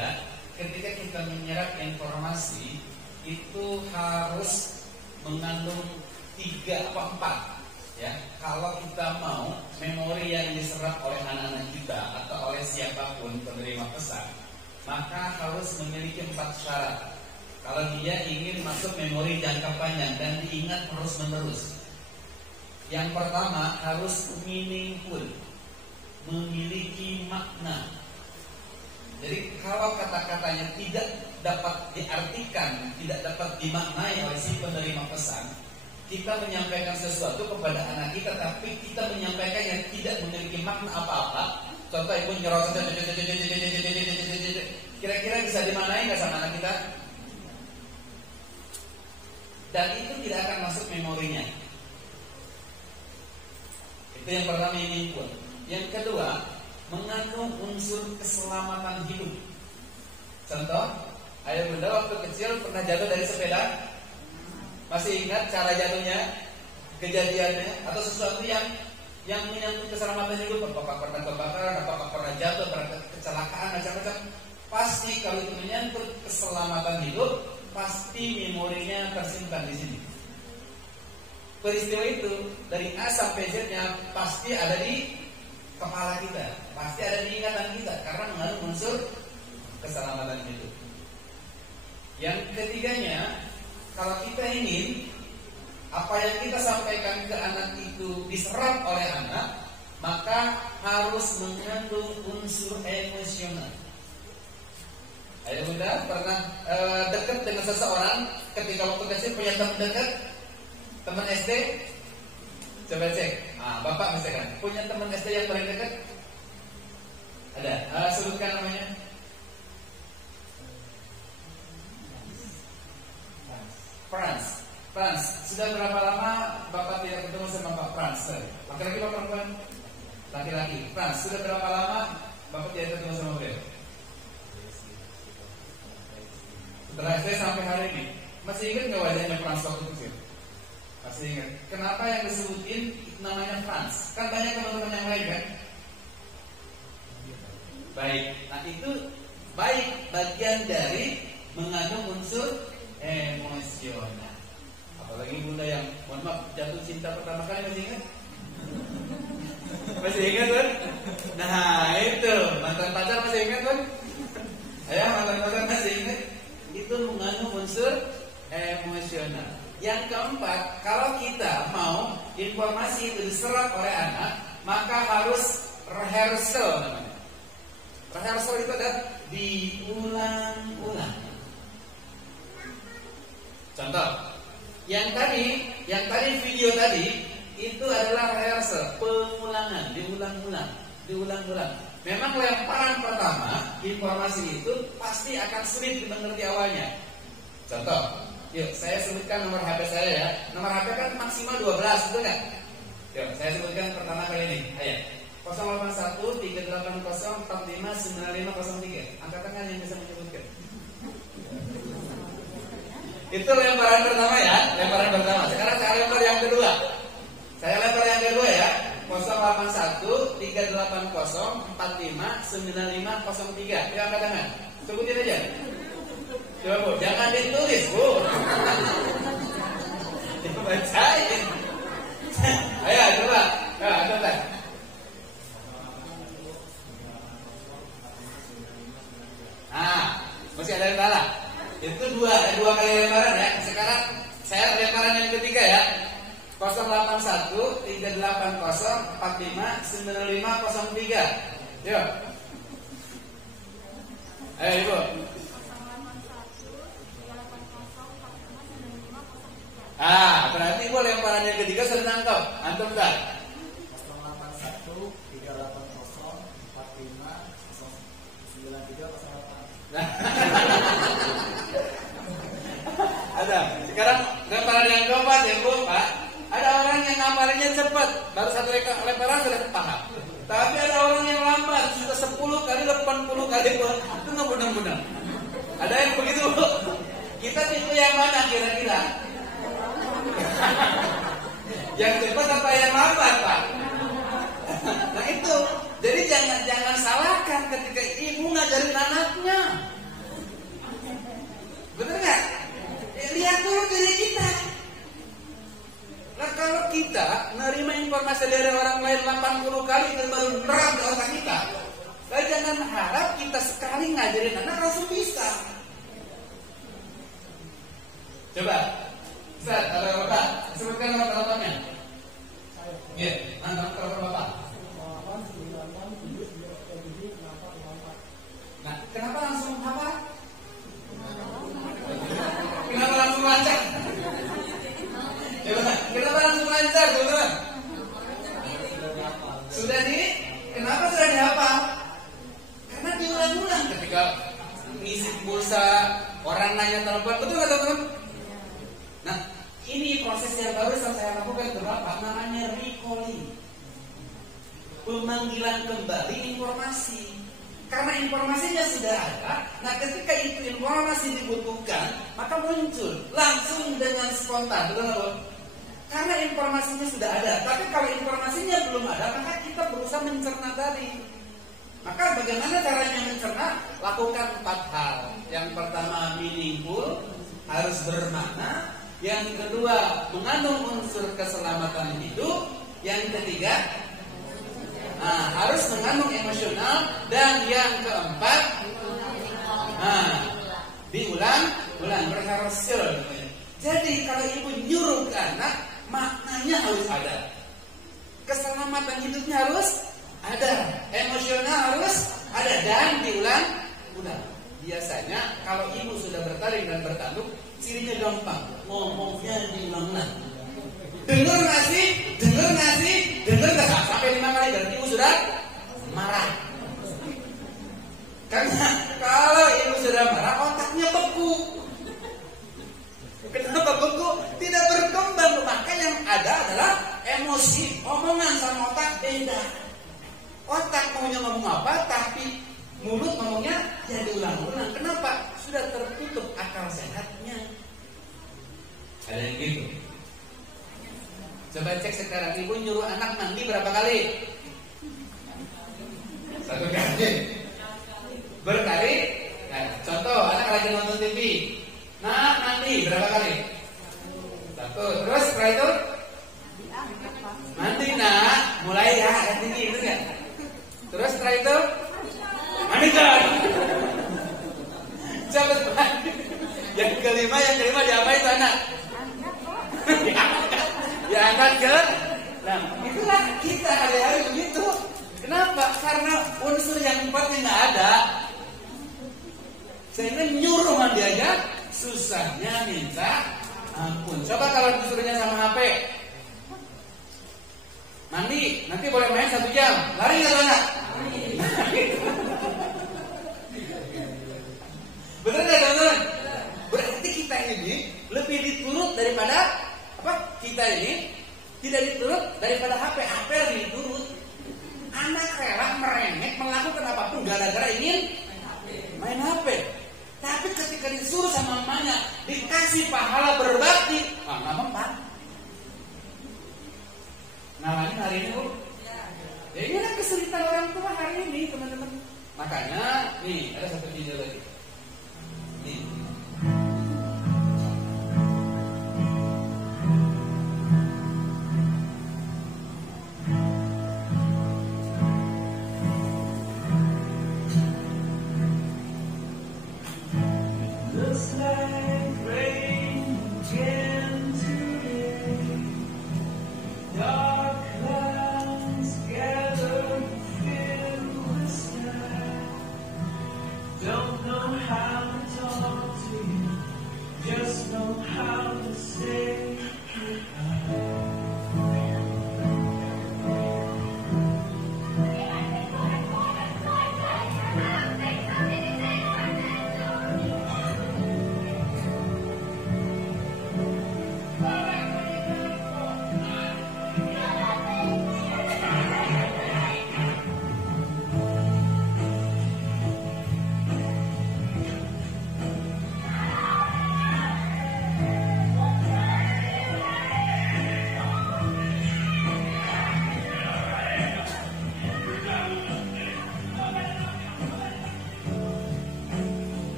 muda, ketika kita menyerap informasi itu harus mengandung 3 atau 4 ya. Kalau kita mau memori yang diserap oleh anak-anak kita atau oleh siapapun penerima pesan, maka harus memiliki 4 syarat. Kalau dia ingin masuk memori jangka panjang dan diingat terus-menerus. Yang pertama harus meaningful, memiliki makna. Jadi kalau kata-katanya tidak dapat diartikan, tidak dapat dimaknai oleh si penerima pesan, kita menyampaikan sesuatu kepada anak kita, tapi kita menyampaikan yang tidak memiliki makna apa-apa. Contoh ibu nyerocos, kira-kira bisa dimaknai nggak sama anak kita? Dan itu tidak akan masuk memorinya. Itu yang pertama, ini pun. Yang kedua, mengandung unsur keselamatan hidup. Contoh, ayah bunda waktu kecil pernah jatuh dari sepeda. Masih ingat cara jatuhnya, kejadiannya, atau sesuatu yang menyangkut keselamatan hidup? Apakah pernah kebakaran, apakah pernah jatuh, pernah kecelakaan, macam-macam. Pasti kalau itu menyangkut keselamatan hidup, pasti memorinya tersimpan di sini. Peristiwa itu dari A sampai Z-nya pasti ada di kepala kita, pasti ada di ingatan kita karena mengandung unsur keselamatan hidup. Yang ketiganya, kalau kita ingin apa yang kita sampaikan ke anak itu diserap oleh anak, maka harus mengandung unsur emosional. Ayah bunda pernah dekat dengan seseorang ketika waktu kecil, punya teman dekat, teman SD? Coba cek. Bapak misalkan punya teman SD yang paling dekat? Ada? Sebutkan namanya. Franz. Sudah berapa lama Bapak tidak ketemu sama Pak Franz? Laki-laki atau perempuan? Laki-laki. Franz, sudah berapa lama Bapak tidak ketemu sama beliau? Setelah SD sampai hari ini. Masih ingat nggak wajahnya Franz waktu kecil? Masih ingat. Kenapa yang disebutin namanya Franz? Kan banyak teman-teman yang lain kan? Baik. Nah itu baik, bagian dari mengandung unsur emosional. Apalagi bunda yang, mohon maaf, jatuh cinta pertama kali, masih ingat? Masih ingat kan? Nah itu, mantan pacar masih ingat kan? Ya, mantan pacar masih ingat? Itu mengandung unsur emosional. Yang keempat, kalau kita mau informasi itu diserap oleh anak, maka harus rehearsal namanya. Rehearsal itu adalah diulang-ulang. Contoh, yang tadi video tadi itu adalah rehearsal, pengulangan, diulang-ulang. Memang lemparan pertama informasi itu pasti akan sulit dimengerti awalnya. Contoh, yuk saya sebutkan nomor HP saya ya. Nomor HP kan maksimal 12, betul kan? Yuk saya sebutkan pertama kali ini. Ayo, 081 380 45 9503. Angkat tangan yang bisa menyebutkan. Itu lemparan pertama ya, lemparan pertama. Sekarang saya lempar yang kedua. Saya lempar yang kedua ya. 081 380 45 9503. Ya, angkat tangan. Sebutin aja. Coba Bu, jangan ditulis Bu. Dibacain. Ayo coba. Coba. Masih ada yang salah. Itu dua kali lemparan ya. Sekarang saya lemparan yang ketiga ya. 081 380 45 9503. Yuk. Ayo Ibu. Berarti Ibu lemparan yang ketiga sudah nangkep. Antum enggak? 081 380 45 9308. Ada. Sekarang lemparan yang keempat ya Bu, Pak. Ada orang yang ngapalinnya cepat, baru satu lemparan sudah paham. Tapi ada orang yang lambat, sudah 10 kali, 80 kali, itu nggak mudah-mudah. Ada yang begitu Bu. Kita tipe yang mana kira-kira? Yang cepat apa yang lambat Pak? Nah itu. Jadi jangan salahkan ketika ibu ngajarin anaknya. Bener nggak? Lihat dulu diri kita. Nah kalau kita nerima informasi dari orang lain 80 kali itu baru nerap di otak kita. Nah, jangan harap kita sekali ngajarin anak langsung bisa. Coba, Ustaz, ada Bapak, sebutkan nama teleponnya. Iya, nama telepon Bapak. Nah, kenapa langsung apa? Kenapa langsung lancar? Coba, kenapa langsung lancar, teman-teman? Kenapa sudah dihafal? Karena diulang-ulang ketika ngisi pulsa, orang nanya telepon, betul nggak teman-teman? Nah, ini proses yang baru saya lakukan berapa? Namanya recalling, pemanggilan kembali informasi. Karena informasinya sudah ada, nah ketika itu informasi dibutuhkan, maka muncul langsung dengan spontan, betul nggak? Karena informasinya sudah ada, tapi kalau informasinya belum ada, maka kita berusaha mencerna tadi. Maka bagaimana caranya mencerna? Lakukan 4 hal. Yang pertama meaningful, harus bermakna. Yang kedua mengandung unsur keselamatan hidup. Yang ketiga harus mengandung emosional. Dan yang keempat diulang berhasil. Jadi kalau ibu nyuruh ke anak, maknanya harus ada, keselamatan hidupnya harus ada, emosional harus ada, dan diulang. Biasanya kalau ibu sudah bertaring dan bertanduk, cirinya gampang, ngomongnya diulang-ulang. Dengar nggak sih? Sampai 5 kali dan ibu sudah marah. Karena kalau ibu sudah marah, otaknya beku. Kenapa beku? Tidak berkembang. Maka yang ada adalah emosi, omongan sama otak beda. Otak maunya ngomong apa, tapi mulut ngomongnya ya diulang-ulang. Kenapa? Sudah tertutup akal sehatnya. Ada yang gitu. Coba cek sekarang, ibu nyuruh anak mandi berapa kali? 1 kali. Berkali? Nah, contoh, anak lagi nonton TV. Nah, mandi berapa kali? 1. Terus setelah itu mandi, nak, mulai ya agak tinggi, itu kan? Terus setelah itu mandi kan? Coba mandi. Yang kelima diapain itu anak? Ya angkat ke. Nah, itulah kita hari-hari begitu. Kenapa? Karena unsur yang 4 nggak ada. Sehingga nyuruh mandi aja susahnya minta ampun. Coba kalau disuruhnya sama HP, mandi, nanti boleh main 1 jam. Lari nggak anak? Bener nggak teman-teman? Berarti kita ini lebih diturut daripada apa? Kita ini tidak diturut daripada HP. HP lebih diturut. Anak rela merengek melakukan apapun gara-gara ingin main HP. Tapi ketika disuruh sama mamanya, dikasih pahala berbakti, nggak mempan. Namanya hari ini, Bu. Ya ini kan kesulitan orang tua hari ini, teman-teman. Makanya, nih ada satu video lagi. Nih. Looks like rain again today. Dark clouds gather to fill the sky. Don't know how to talk to you, just know how to say goodbye.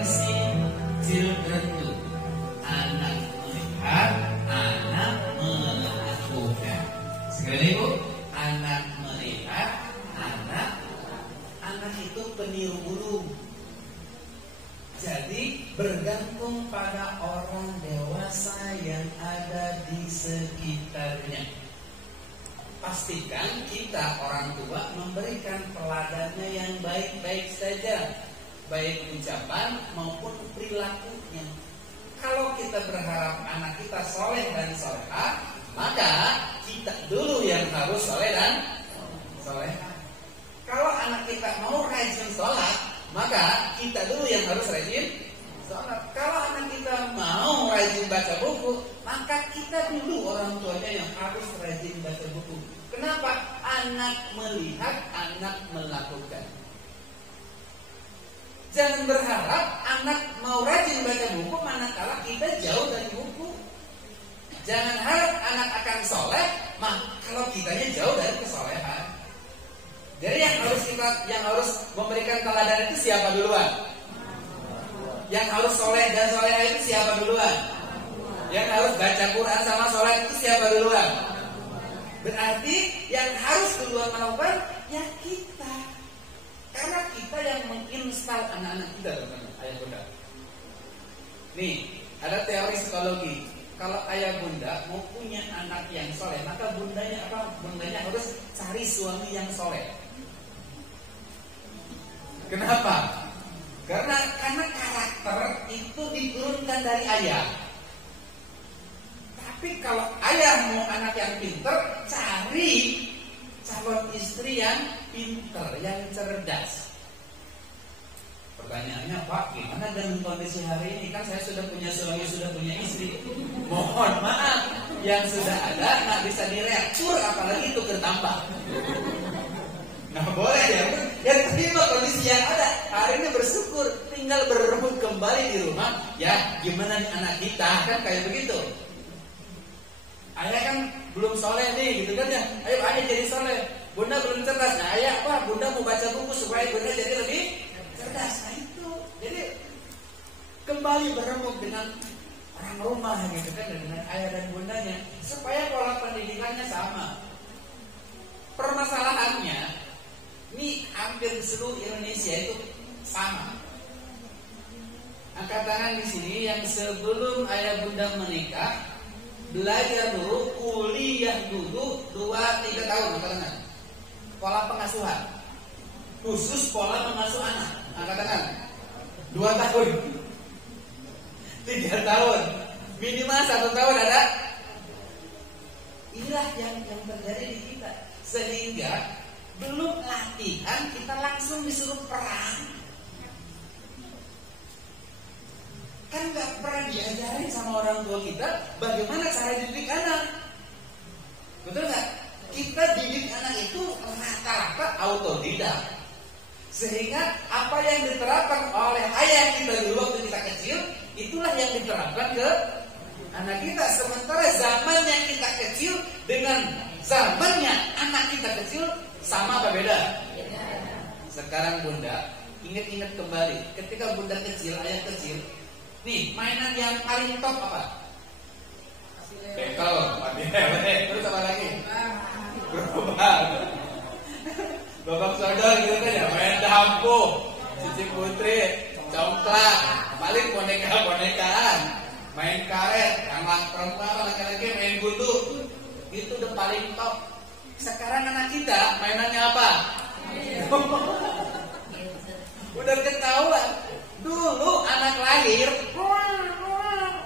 parenting children do. Anak melihat, anak melakukan. Sekali Bu, anak melihat, anak itu peniru burung. Jadi bergantung pada orang dewasa yang ada di sekitarnya. Pastikan kita orang tua memberikan teladannya yang baik-baik saja, baik ucapan maupun perilakunya. Kalau kita berharap anak kita soleh dan solehah, maka kita dulu yang harus soleh dan solehah. Kalau anak kita mau rajin sholat, maka kita dulu yang harus rajin sholat. Kalau anak kita mau rajin baca buku, maka kita dulu orang tuanya yang harus rajin baca buku. Kenapa? Anak melihat, anak melakukan. Jangan berharap anak mau rajin baca buku manakala kita jauh dari buku. Jangan harap anak akan soleh kalau kitanya jauh dari kesolehan. Jadi yang harus memberikan teladan itu siapa duluan? Yang harus soleh dan solehah itu siapa duluan? Yang harus baca Quran sama soleh itu siapa duluan? Berarti yang harus duluan melakukan ya kita. Karena kita yang menginstal anak-anak kita, teman-teman, ayah bunda. Nih, ada teori psikologi. Kalau ayah bunda mau punya anak yang soleh, maka bundanya apa? Bundanya harus cari suami yang soleh. Kenapa? Karena karakter itu diturunkan dari ayah. Tapi kalau ayah mau anak yang pinter, cari calon istri yang pinter, yang cerdas. Pertanyaannya, Pak, gimana dengan kondisi hari ini? Kan saya sudah punya suami, sudah punya istri. Mohon maaf, yang sudah ada nggak bisa direatur, apalagi itu bertambah. Nah boleh ya, yang terima kondisi yang ada. Hari ini bersyukur, tinggal berebut kembali di rumah. Ya, gimana nih anak kita, kan kayak begitu. Ayah kan belum soleh nih, gitu kan ya. Ayo ayah jadi soleh. Bunda belum cerdas. Nah ayah apa? Bunda mau baca buku supaya bunda jadi lebih cerdas. Nah itu. Jadi kembali berembuk dengan orang rumah gitu kan, dengan ayah dan bundanya, supaya pola pendidikannya sama. Permasalahannya, ini hampir seluruh Indonesia itu sama. Angkat tangan di sini yang sebelum ayah bunda menikah, belajar dulu, kuliah dulu 2-3 tahun, angkat tangan. Pola pengasuhan, khusus pola mengasuh anak, angkat tangan. 2 tahun, 3 tahun, minimal 1 tahun ada. Inilah yang terjadi di kita, sehingga belum latihan kita langsung disuruh perang. Kan gak pernah diajarin sama orang tua kita bagaimana cara didik anak. Betul gak? Kita didik anak itu rata-rata autodidak. Sehingga apa yang diterapkan oleh ayah kita dulu waktu kita kecil, itulah yang diterapkan ke anak kita. Sementara zamannya kita kecil dengan zamannya anak kita kecil sama apa beda? Sekarang bunda, ingat-ingat kembali, ketika bunda kecil, ayah kecil, nih mainan yang paling top apa? Bekel, terus apa lagi? Gerobak, babak sodor gitu kan ya, main dampu, cici putri, congklak, paling boneka-bonekaan, main karet, anak perempuan, laki-laki main gundu, itu udah paling top. Sekarang anak kita mainannya apa? Udah ketahuan. Dulu anak lahir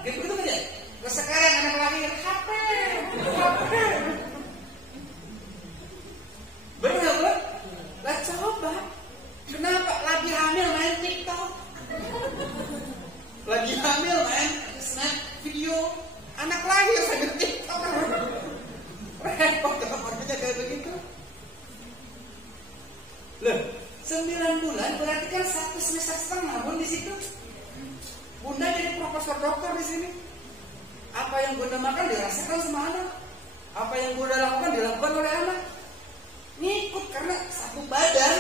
gitu aja. Sekarang anak lahir HP. Bener kan? Lah coba. Kenapa lagi hamil main TikTok? Lagi hamil main snap video. Anak lahir sambil TikTok. Repot orangnya kayak begitu. Loh, 9 bulan berarti kan 1 semester setengah bun di situ. Bunda jadi profesor dokter di sini. Apa yang bunda makan dirasakan sama anak. Apa yang bunda lakukan dilakukan oleh anak. Ngikut karena satu badan.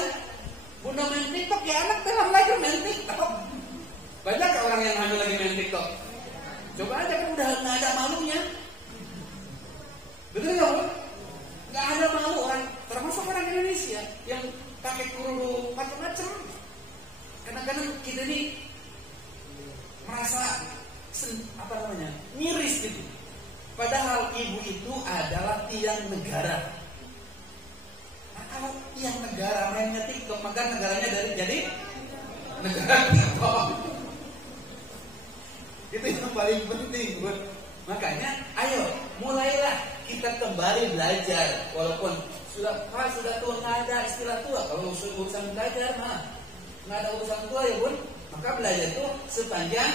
Bunda main TikTok ya anak dalam lagi main TikTok. yang pakai kerudung macam-macam. Kadang-kadang kita ini merasa miris gitu. Padahal ibu itu adalah tiang negara. Nah, kalau tiang negara mainnya TikTok, maka negaranya jadi negara TikTok. Itu yang paling penting buat. Makanya, ayo mulailah kita kembali belajar. Walaupun sudah tua, nggak ada istilah tua. Kalau urusan belajar, nggak ada urusan tua ya bun. Maka belajar itu sepanjang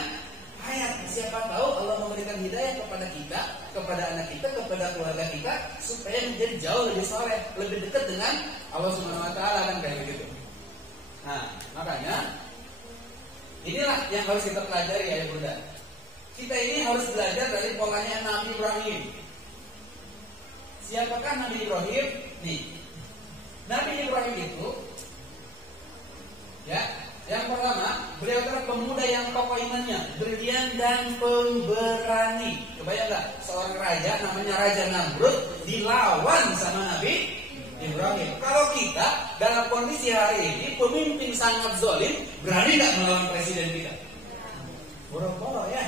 hayat. Siapa tahu Allah memberikan hidayah kepada kita, kepada anak kita, kepada keluarga kita, supaya menjadi jauh lebih soleh, lebih dekat dengan Allah Subhanahu Wa Taala kan kayak gitu. Nah, makanya inilah yang harus kita pelajari ya bunda. Kita ini harus belajar dari polanya Nabi Ibrahim. Siapakah Nabi Ibrahim? Nih, Nabi Ibrahim itu, ya, yang pertama, beliau adalah pemuda yang kokoh imannya, berdiam dan pemberani. Kebayang nggak? Seorang raja namanya Raja Namrud dilawan sama Nabi Ibrahim. Kalau kita dalam kondisi hari ini, pemimpin sangat zalim, berani nggak melawan presiden kita? Boro-boro ya.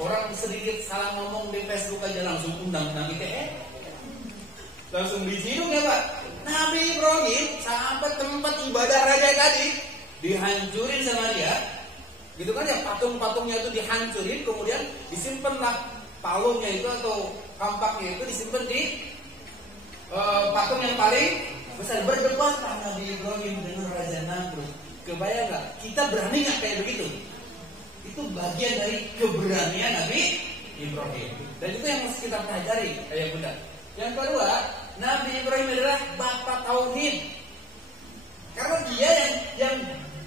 Orang sedikit salah ngomong di Facebook aja langsung undang-undang ITE, langsung diciduk ya Pak. Nabi Ibrahim sampai tempat ibadah raja tadi dihancurin sama dia, gitu kan ya, patung-patungnya itu dihancurin, kemudian disimpanlah palungnya itu atau kampaknya itu disimpan di patung yang paling besar. Berdebat Nabi Ibrahim dengan Raja Namrud. Kebayang nggak? Kita berani nggak kayak begitu? Itu bagian dari keberanian Nabi Ibrahim. Dan itu yang mesti kita pelajari, ayah bunda. Yang kedua, Nabi Ibrahim adalah bapak tauhid. Karena dia yang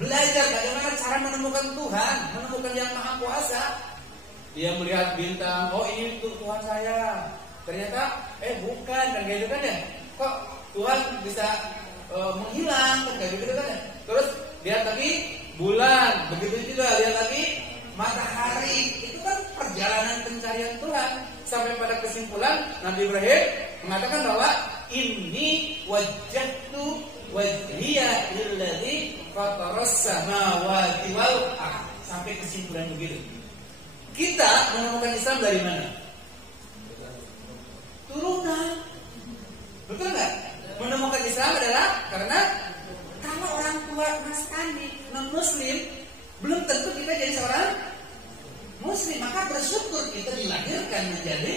belajar bagaimana cara menemukan Tuhan, menemukan Yang Maha Kuasa. Dia melihat bintang, oh ini untuk Tuhan saya. Ternyata, bukan, kan gitu kan ya. Kok Tuhan bisa menghilang, kan gitu kan ya. Terus lihat lagi bulan, begitu juga lihat lagi matahari. Itu kan perjalanan pencarian Tuhan. Sampai pada kesimpulan Nabi Ibrahim mengatakan bahwa ini wajjahtu wajhiya lilladzi fataras samawati wal ardh. Sampai kesimpulan begitu. Kita menemukan Islam dari mana? Turunan. Betul nggak? Menemukan Islam adalah karena kalau orang tua Nasrani, non-Muslim, belum tentu kita jadi seorang Muslim. Maka bersyukur kita dilahirkan menjadi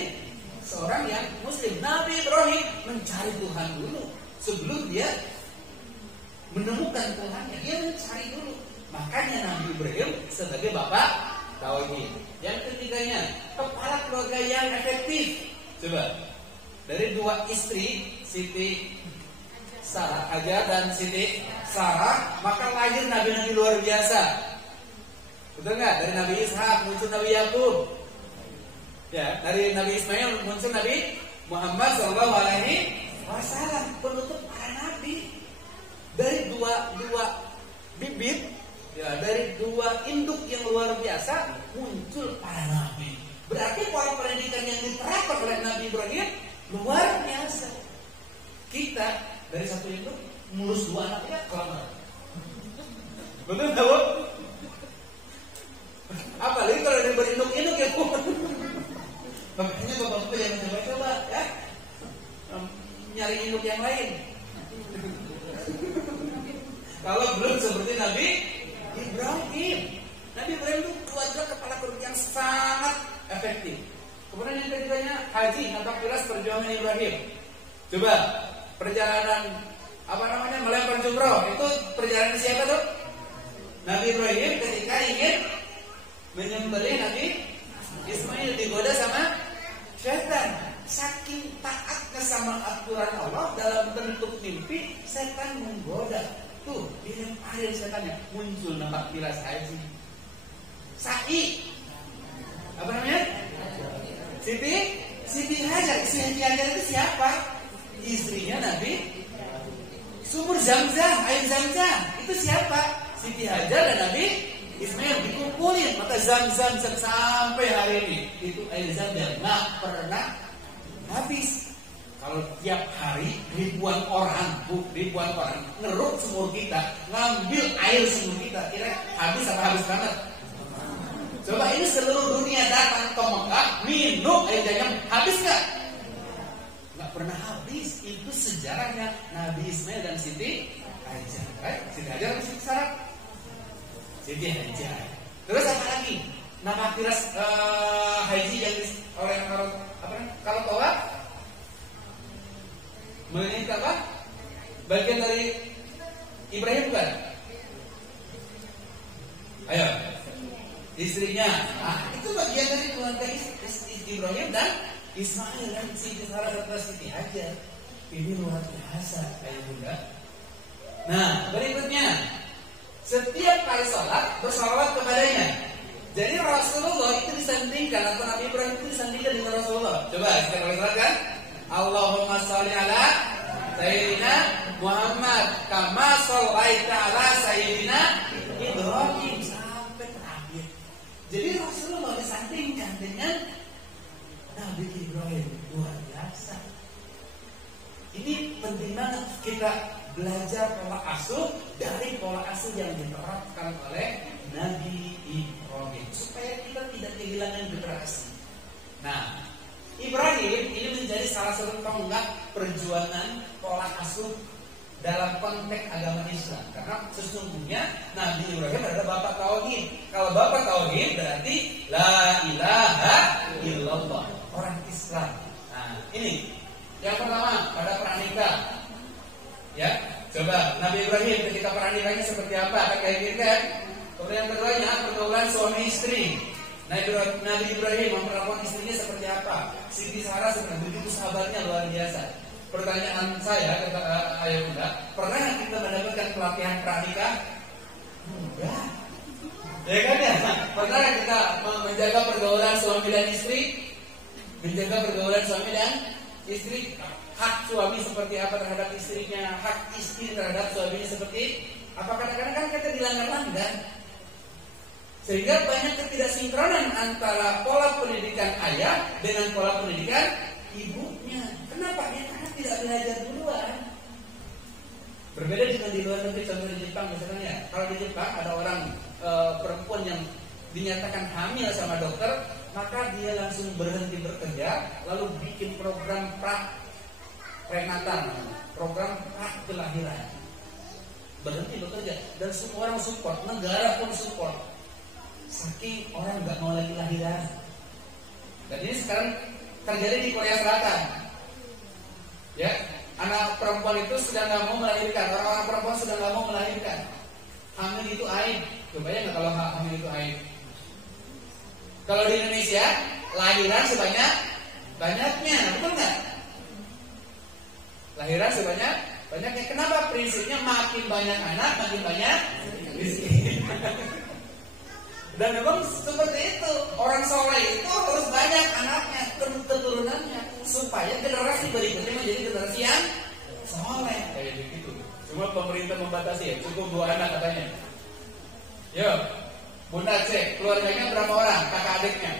seorang yang Muslim. Nabi Ibrahim mencari Tuhan dulu sebelum dia menemukan Tuhannya. Dia mencari dulu. Makanya Nabi Ibrahim sebagai bapak tauhid. Yang ketiganya, kepala keluarga yang efektif. Coba dari dua istri, Siti Sarah Hajar dan Siti Sarah, maka lahir nabi-nabi luar biasa. Betul nggak? Dari Nabi Ishak muncul Nabi Yakub. Ya, dari Nabi Ismail muncul Nabi Muhammad SAW, penutup para nabi. Dari dua bibit, ya, dari dua induk yang luar biasa muncul para nabi. Berarti pola pendidikan yang diterapkan oleh Nabi Ibrahim luar biasa. Kita dari satu induk mulus dua anaknya kelamar. Betul tahu? Apalagi kalau dia berinduk-induk ya pun. Makanya bapak-bapak yang coba-coba ya nyari induk yang lain. Kalau belum seperti Nabi Ibrahim. Nabi Ibrahim itu keluarga kepala keluarga yang sangat efektif. Kemudian yang ketiganya haji, 14 perjuangan Ibrahim. Coba perjalanan melempar jumroh itu perjalanan siapa tuh? Nabi Ibrahim ketika ingin menyembelih Nabi Ismail, digoda sama setan. Saking taatnya sama aturan Allah, dalam bentuk mimpi setan menggoda. Tuh dilemparin setannya, muncul 14 haji. Sa'i apa namanya? Siti Hajar. Siti Hajar itu siapa? Istrinya Nabi. Sumur Zamzam, air Zamzam itu siapa? Siti Hajar dan Nabi Ismail dikumpulin, maka Zamzam sampai hari ini itu air Zamzam nggak pernah habis. Kalau tiap hari ribuan orang ngeruk sumur kita, ngambil air sumur kita, kira habis apa habis banget? Coba ini seluruh dunia datang ke Mekah, minum air Zamzam, habis nggak? Nggak pernah habis. Itu sejarahnya Nabi Ismail dan Siti Hajar. Siti Hajar atau Siti Sarah? Siti Hajar. Terus apa lagi? Nama kiras haji yang orang kalau tawaf mengingat apa? Bagian dari Ibrahim bukan? Ayo, istrinya. Nah, itu bagian dari keluarga Ibrahim dan Ismail dan Siti Sarah serta Siti Hajar. Ini luar biasa, ayah bunda. Nah, berikutnya, setiap kali sholat bersalawat kepadanya. Jadi Rasulullah itu disandingkan atau Nabi Ibrahim itu disandingkan dengan Rasulullah. Coba kita perhatikan. Allahumma sholli ala Sayyidina Muhammad kama shallaita ala Sayyidina Ibrahim sampai terakhir. Jadi Rasulullah disandingkan dengan Nabi Ibrahim. Luar biasa. Ini penting banget kita belajar pola asuh dari pola asuh yang diterapkan oleh Nabi Ibrahim supaya kita tidak kehilangan generasi. Nah, Ibrahim ini menjadi salah satu tonggak perjuangan pola asuh dalam konteks agama Islam. Karena sesungguhnya Nabi Ibrahim adalah bapak tauhid. Kalau bapak tauhid berarti la ilaha illallah, orang Islam. Nah, ini yang pertama pada pranikah. Ya, coba Nabi Ibrahim ketika pranikahnya seperti apa? Kayak gitu kan? Kemudian yang keduanya pergaulan suami istri. Nabi Ibrahim memperlakukan istrinya seperti apa? Siti Sarah sebenarnya begitu sahabatnya luar biasa. Pertanyaan saya kata ayah bunda, pernah kita mendapatkan pelatihan pranikah? Enggak. Ya kan ya? Pernah kita menjaga pergaulan suami dan istri? Menjaga pergaulan suami dan istri, hak suami seperti apa terhadap istrinya, hak istri terhadap suaminya seperti apa? Kadang-kadang kan kita dilanggar-langgar. Sehingga banyak ketidaksinkronan antara pola pendidikan ayah dengan pola pendidikan ibunya. Kenapa? Ya karena tidak belajar duluan. Berbeda dengan di luar negeri, contoh di Jepang misalnya ya. Kalau di Jepang ada orang perempuan yang dinyatakan hamil sama dokter, maka dia langsung berhenti bekerja, lalu bikin program prenatal, program kelahiran. Berhenti bekerja dan semua orang support, negara pun support. Saking orang nggak mau lagi lahiran. Dan ini sekarang terjadi di Korea Selatan. Ya, anak perempuan itu sudah nggak mau melahirkan, orang-orang perempuan sudah nggak mau melahirkan. Hamil itu aib. Kebayang nggak kalau hamil itu aib? Kalau di Indonesia lahiran sebanyak-banyaknya, betul nggak? Lahiran sebanyak-banyaknya. Kenapa? Prinsipnya makin banyak anak, makin banyak rezeki. Dan memang seperti itu. Orang soleh itu harus banyak anaknya, keturunannya, supaya generasi berikutnya menjadi generasi yang soleh. Kayak begitu. Cuma pemerintah membatasi ya, cukup 2 anak katanya. Yo, Bunda cek, keluarganya berapa orang? Kakak adiknya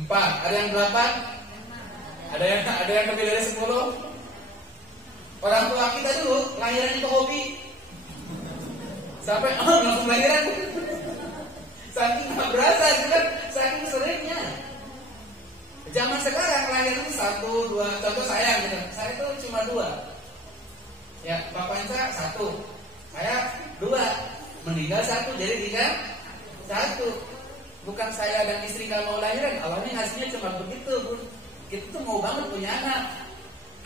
4, ada yang 8? Ada yang lebih dari 10? Orang tua kita dulu lahiran itu hobi. Sampai langsung lahiran. Saking nggak berasa itu kan, saking seringnya. Zaman sekarang lahir itu 1, 2. Contoh saya gitu. Saya itu cuma 2. Ya, bapaknya saya 1, saya 2. Meninggal 1, jadi 1. Bukan saya dan istri nggak mau lahiran. Allahnya ngasihnya cuma begitu. Kita tuh mau banget punya anak.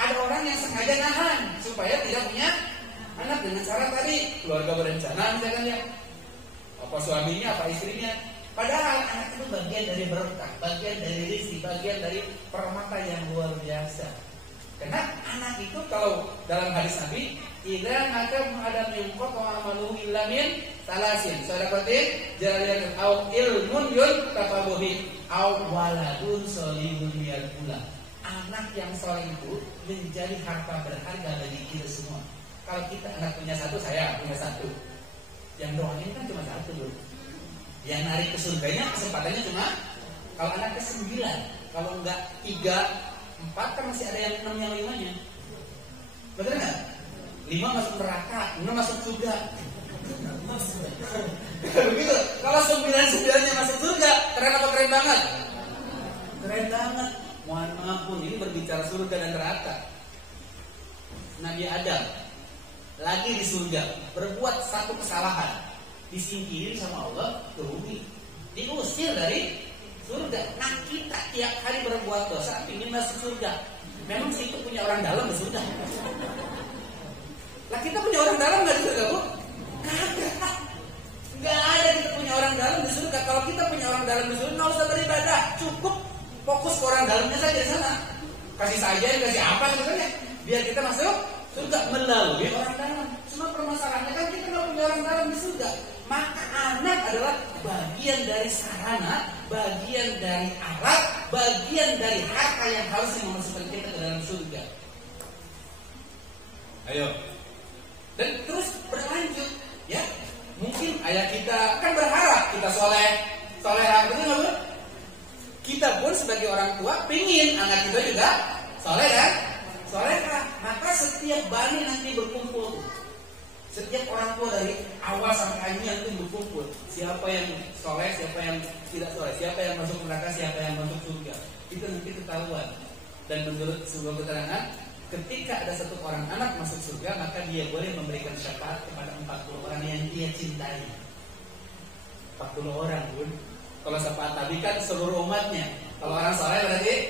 Ada orang yang sengaja nahan supaya tidak punya anak dengan cara tadi keluarga berencana misalkan ya. Apa suaminya, apa istrinya. Padahal anak itu bagian dari berkah, bagian dari rezeki, bagian dari permata yang luar biasa. Karena anak itu kalau dalam hadis Nabi, idza hakam adam min qata amaluhu illa min salasin. Sadaqatin jariyatun aw ilmun yuntafabuhi aw waladun sholihun yad'ula. Anak yang soleh itu menjadi harta berharga bagi kita semua. Kalau kita anak punya 1, saya punya 1. Yang doain kan cuma 1 loh. Yang narik ke surganya kesempatannya cuma kalau anaknya 9. Kalau enggak 3, 4 kan masih ada yang 6 yang 5-nya. Betul nggak? 5 masuk neraka, 6 masuk surga. Begitu. Kalau 9-9-nya masuk surga, keren apa keren banget? Keren banget. Mohon maaf pun, ini berbicara surga dan neraka. Nabi Adam lagi di surga berbuat satu kesalahan, disingkirin sama Allah ke bumi, diusir dari surga. Nah kita tiap hari berbuat dosa ingin masuk surga. Memang situ punya orang dalam di surga? Lah kita punya orang dalam nggak di surga, Bu? Kagak. Nggak ada kita punya orang dalam di surga. Kalau kita punya orang dalam di surga, nggak usah beribadah, cukup fokus ke orang dalamnya saja di sana. Kasih saja, kasih apa sebenarnya? Biar kita masuk surga melalui orang dalam. Cuma permasalahannya kan kita nggak punya orang dalam di surga. Maka anak adalah bagian dari sarana, bagian dari alat, bagian dari harta yang harus memasukkan kita ke dalam surga. Ayo. Dan terus berlanjut, ya. Mungkin ayah kita kan berharap kita soleh, betul nggak, Bu? Kita pun sebagai orang tua pingin anak kita juga soleh kan? Solehah. Maka setiap bani nanti berkumpul. Setiap orang tua dari awal sampai akhirnya itu berkumpul. Siapa yang soleh, siapa yang tidak soleh, siapa yang masuk neraka, siapa yang masuk surga. Itu nanti ketahuan. Dan menurut sebuah keterangan, ketika ada satu orang anak masuk surga, maka dia boleh memberikan syafaat kepada 40 orang yang dia cintai. 40 orang, Bun. Kalau syafaat tadi kan seluruh umatnya. Kalau orang soleh berarti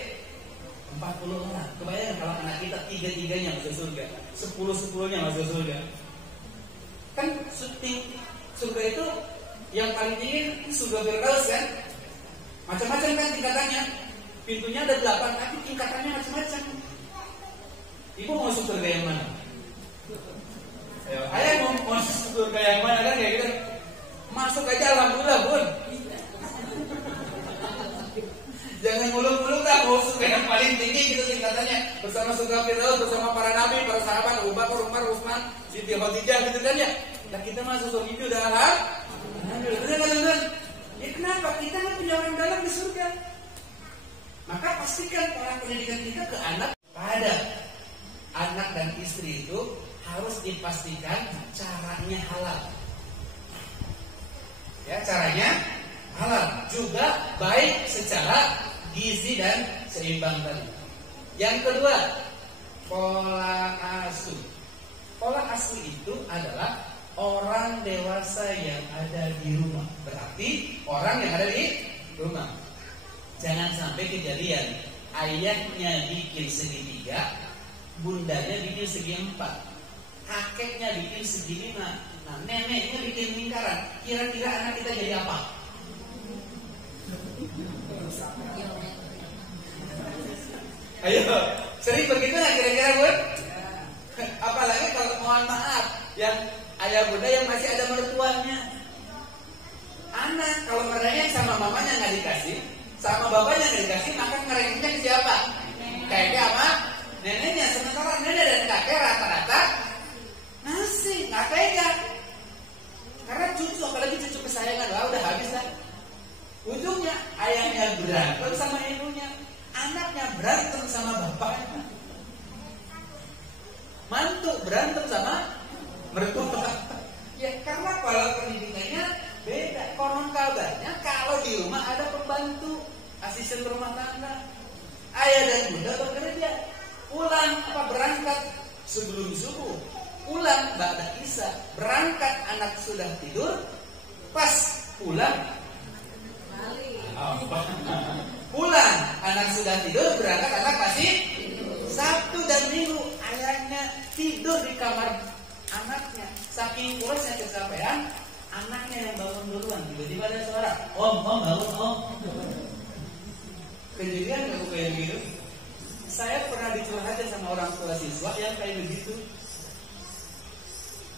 40 orang. Kebayang kalau anak kita 3-3-nya masuk surga, 10-10-nya masuk surga. Kan surga itu yang paling tinggi surga Firdaus kan? Macam-macam kan tingkatannya. Pintunya ada 8, tapi tingkatannya macam-macam. Ibu mau masuk surga yang mana? Ayo, ayah mau masuk surga yang mana kan kayak gitu? Masuk aja alhamdulillah, Bun. Jangan muluk-muluk lah, mau surga yang paling tinggi gitu tingkatannya. Bersama surga Firdaus, bersama para nabi, para sahabat, Abu Bakar, Umar, Utsman, Siti Khadijah gitu kan ya. Nah kita masuk surga itu udah alhamdulillah. Ya kenapa? Kita nggak punya orang dalam di surga. Maka pastikan pola pendidikan kita ke anak pada anak dan istri itu harus dipastikan caranya halal. Ya, caranya halal juga baik secara gizi dan seimbang tadi. Yang kedua, pola asuh. Pola asuh itu adalah orang dewasa yang ada di rumah. Berarti orang yang ada di rumah. Jangan sampai kejadian ayahnya bikin segitiga, bundanya bikin segi 4, kakeknya bikin segi 5, nah neneknya bikin lingkaran. Kira-kira anak kita jadi apa? Ayo, sering begitu nggak kira-kira, Bun? Apalagi kalau mohon maaf, yang ayah bunda yang masih ada mertuanya. Anak kalau merengek sama mamanya nggak dikasih, sama bapaknya nggak dikasih, maka ngerengeknya ke siapa? Kakek apa? Neneknya. Sementara nenek dan kakek rata-rata ngasih, nggak tega. Karena cucu, apalagi cucu kesayangan, lah udah habis lah. Ujungnya ayahnya berantem sama ibunya, anaknya berantem sama bapaknya, mantu berantem sama mertua. Ya karena kalau pendidikannya beda. Konon kabarnya kalau di rumah ada pembantu, asisten rumah tangga, ayah dan bunda bekerja, pulang apa berangkat sebelum subuh, pulang ba'da isya, berangkat anak sudah tidur, pas pulang pulang anak sudah tidur, berangkat anak masih Sabtu dan Minggu ayahnya tidur di kamar anaknya. Saking pulasnya kecapean, anaknya yang bangun duluan. Tiba-tiba ada suara, om bangun om. Kejadian nggak kayak gitu? Saya pernah dicurhatin sama orang tua siswa yang kayak begitu.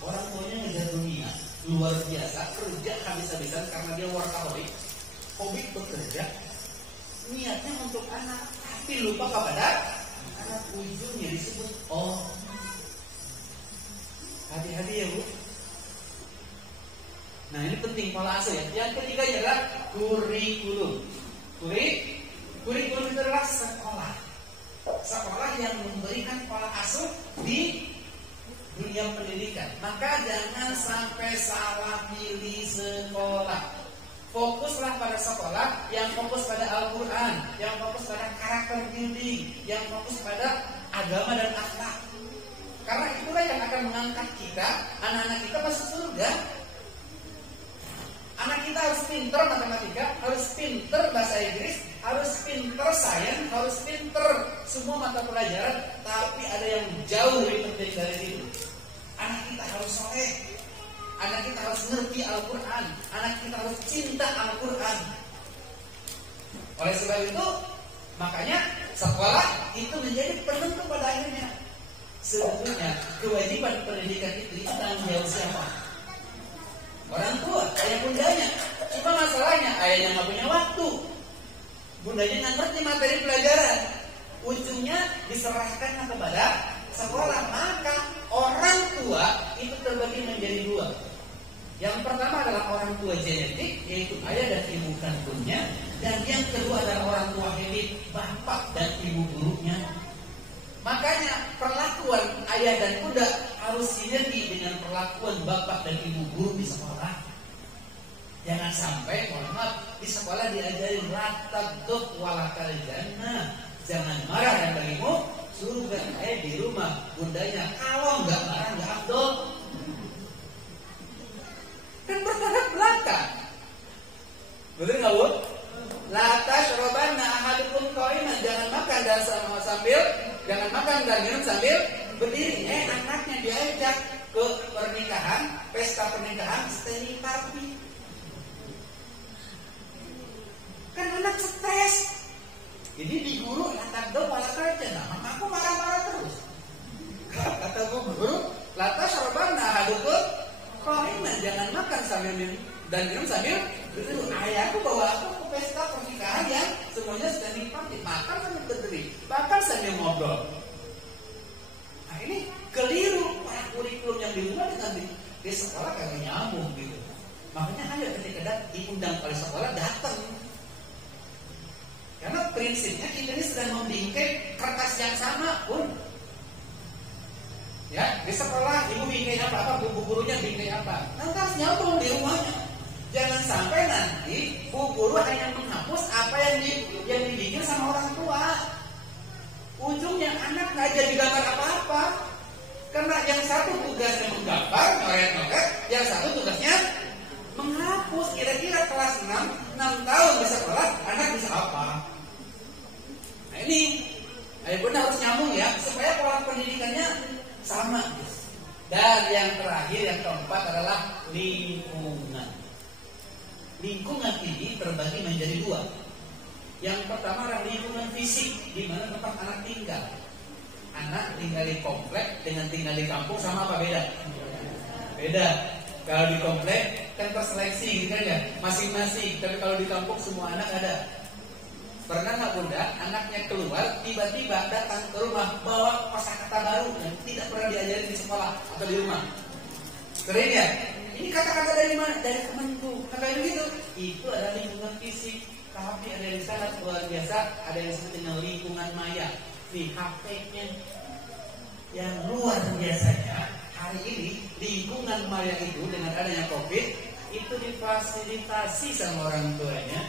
Orang tuanya ngejar dunia luar biasa, kerja habis-habisan karena dia workaholic, hobi bekerja, niatnya untuk anak, tapi lupa kepada anak. Ujungnya disebut hati-hati ya, Bu. Nah ini penting pola asuh ya. Yang ketiga adalah kurikulum. Kurikulum itu adalah sekolah. sekolah yang memberikan pola asuh di dunia pendidikan. Maka jangan sampai salah pilih sekolah. Fokuslah pada sekolah yang fokus pada Al-Quran, yang fokus pada karakter building, yang fokus pada agama dan akhlak. Karena itulah yang akan mengangkat kita, anak-anak kita masuk surga. Anak kita harus pinter matematika, harus pinter bahasa Inggris, harus pinter sains, harus pinter semua mata pelajaran. Tapi ada yang jauh lebih penting dari itu. Anak kita harus soleh, anak kita harus ngerti Al-Quran, anak kita harus cinta Al-Quran. Oleh sebab itu, makanya sekolah itu menjadi penentu pada akhirnya. Sebetulnya kewajiban pendidikan itu tanggung jawab siapa? Orang tua, ayah bundanya. Cuma masalahnya ayahnya nggak punya waktu, bundanya nggak ngerti materi pelajaran. Ujungnya diserahkan kepada sekolah. Maka orang tua itu terbagi menjadi dua. Yang pertama adalah orang tua genetik, yaitu ayah dan ibu kandungnya. Dan yang kedua adalah orang tua genetik, bapak dan ibu gurunya. Makanya perlakuan ayah dan bunda harus sinergi dengan perlakuan bapak dan ibu guru di sekolah. Jangan sampai, mohon maaf, di sekolah diajarin lataduk walakal jannah, jangan marah dan bagimu surga. Di rumah bundanya kalau nggak marah nggak afdol. Kan bertolak belakang. Betul nggak Bu? La tashrabanna ahadukum qa'iman, jangan makan dan sambil jangan makan dan minum sambil berdiri. Anaknya diajak ke pernikahan, pesta pernikahan, stay party. Kan anak stres. Jadi di guru anak do malah kerja. Nah, aku marah-marah terus. Kata guru, la tashrabanna ahadukum qa'iman, jangan makan sambil minum dan minum sambil berdiri. Ayahku bawa aku ke pesta pernikahan yang semuanya standing party, makan sambil berdiri, bahkan sambil ngobrol. Nah ini keliru. Para kurikulum yang di rumah dengan di sekolah kagak nyambung gitu. Makanya ayo ketika diundang oleh sekolah datang. Karena prinsipnya kita ini sedang membingkai kertas yang sama pun. Ya, di sekolah ibu bingkai apa, bu gurunya bingkai apa. Nanti harus nyambung di rumahnya. Jangan sampai nanti bu guru hanya menghapus apa yang dibikin sama orang tua. Ujungnya anak nggak jadi gambar apa-apa. Karena yang satu tugasnya menggambar, noret-noret, yang satu tugasnya menghapus. Kira-kira kelas 6 tahun di sekolah, anak bisa apa? Nah ini, ayah bunda harus nyambung ya, supaya pola pendidikannya sama. Dan yang terakhir, yang keempat adalah lingkungan. Lingkungan ini terbagi menjadi dua. Yang pertama adalah lingkungan fisik, di mana tempat anak tinggal. Anak tinggal di komplek dengan tinggal di kampung sama apa beda? Beda. Kalau di komplek kan terseleksi gitu kan ya, masing-masing. Tapi kalau di kampung semua anak ada. Pernah nggak bunda, anaknya keluar tiba-tiba datang ke rumah bawa kosakata baru yang tidak pernah diajarin di sekolah atau di rumah? Keren ya? Ini kata-kata dari mana? Dari temanku. Kayak begitu. Itu adalah lingkungan fisik. Tapi ada yang sangat luar biasa, ada yang disebut dengan lingkungan maya. Di HP-nya yang luar biasanya. Hari ini lingkungan maya itu dengan adanya COVID itu difasilitasi sama orang tuanya.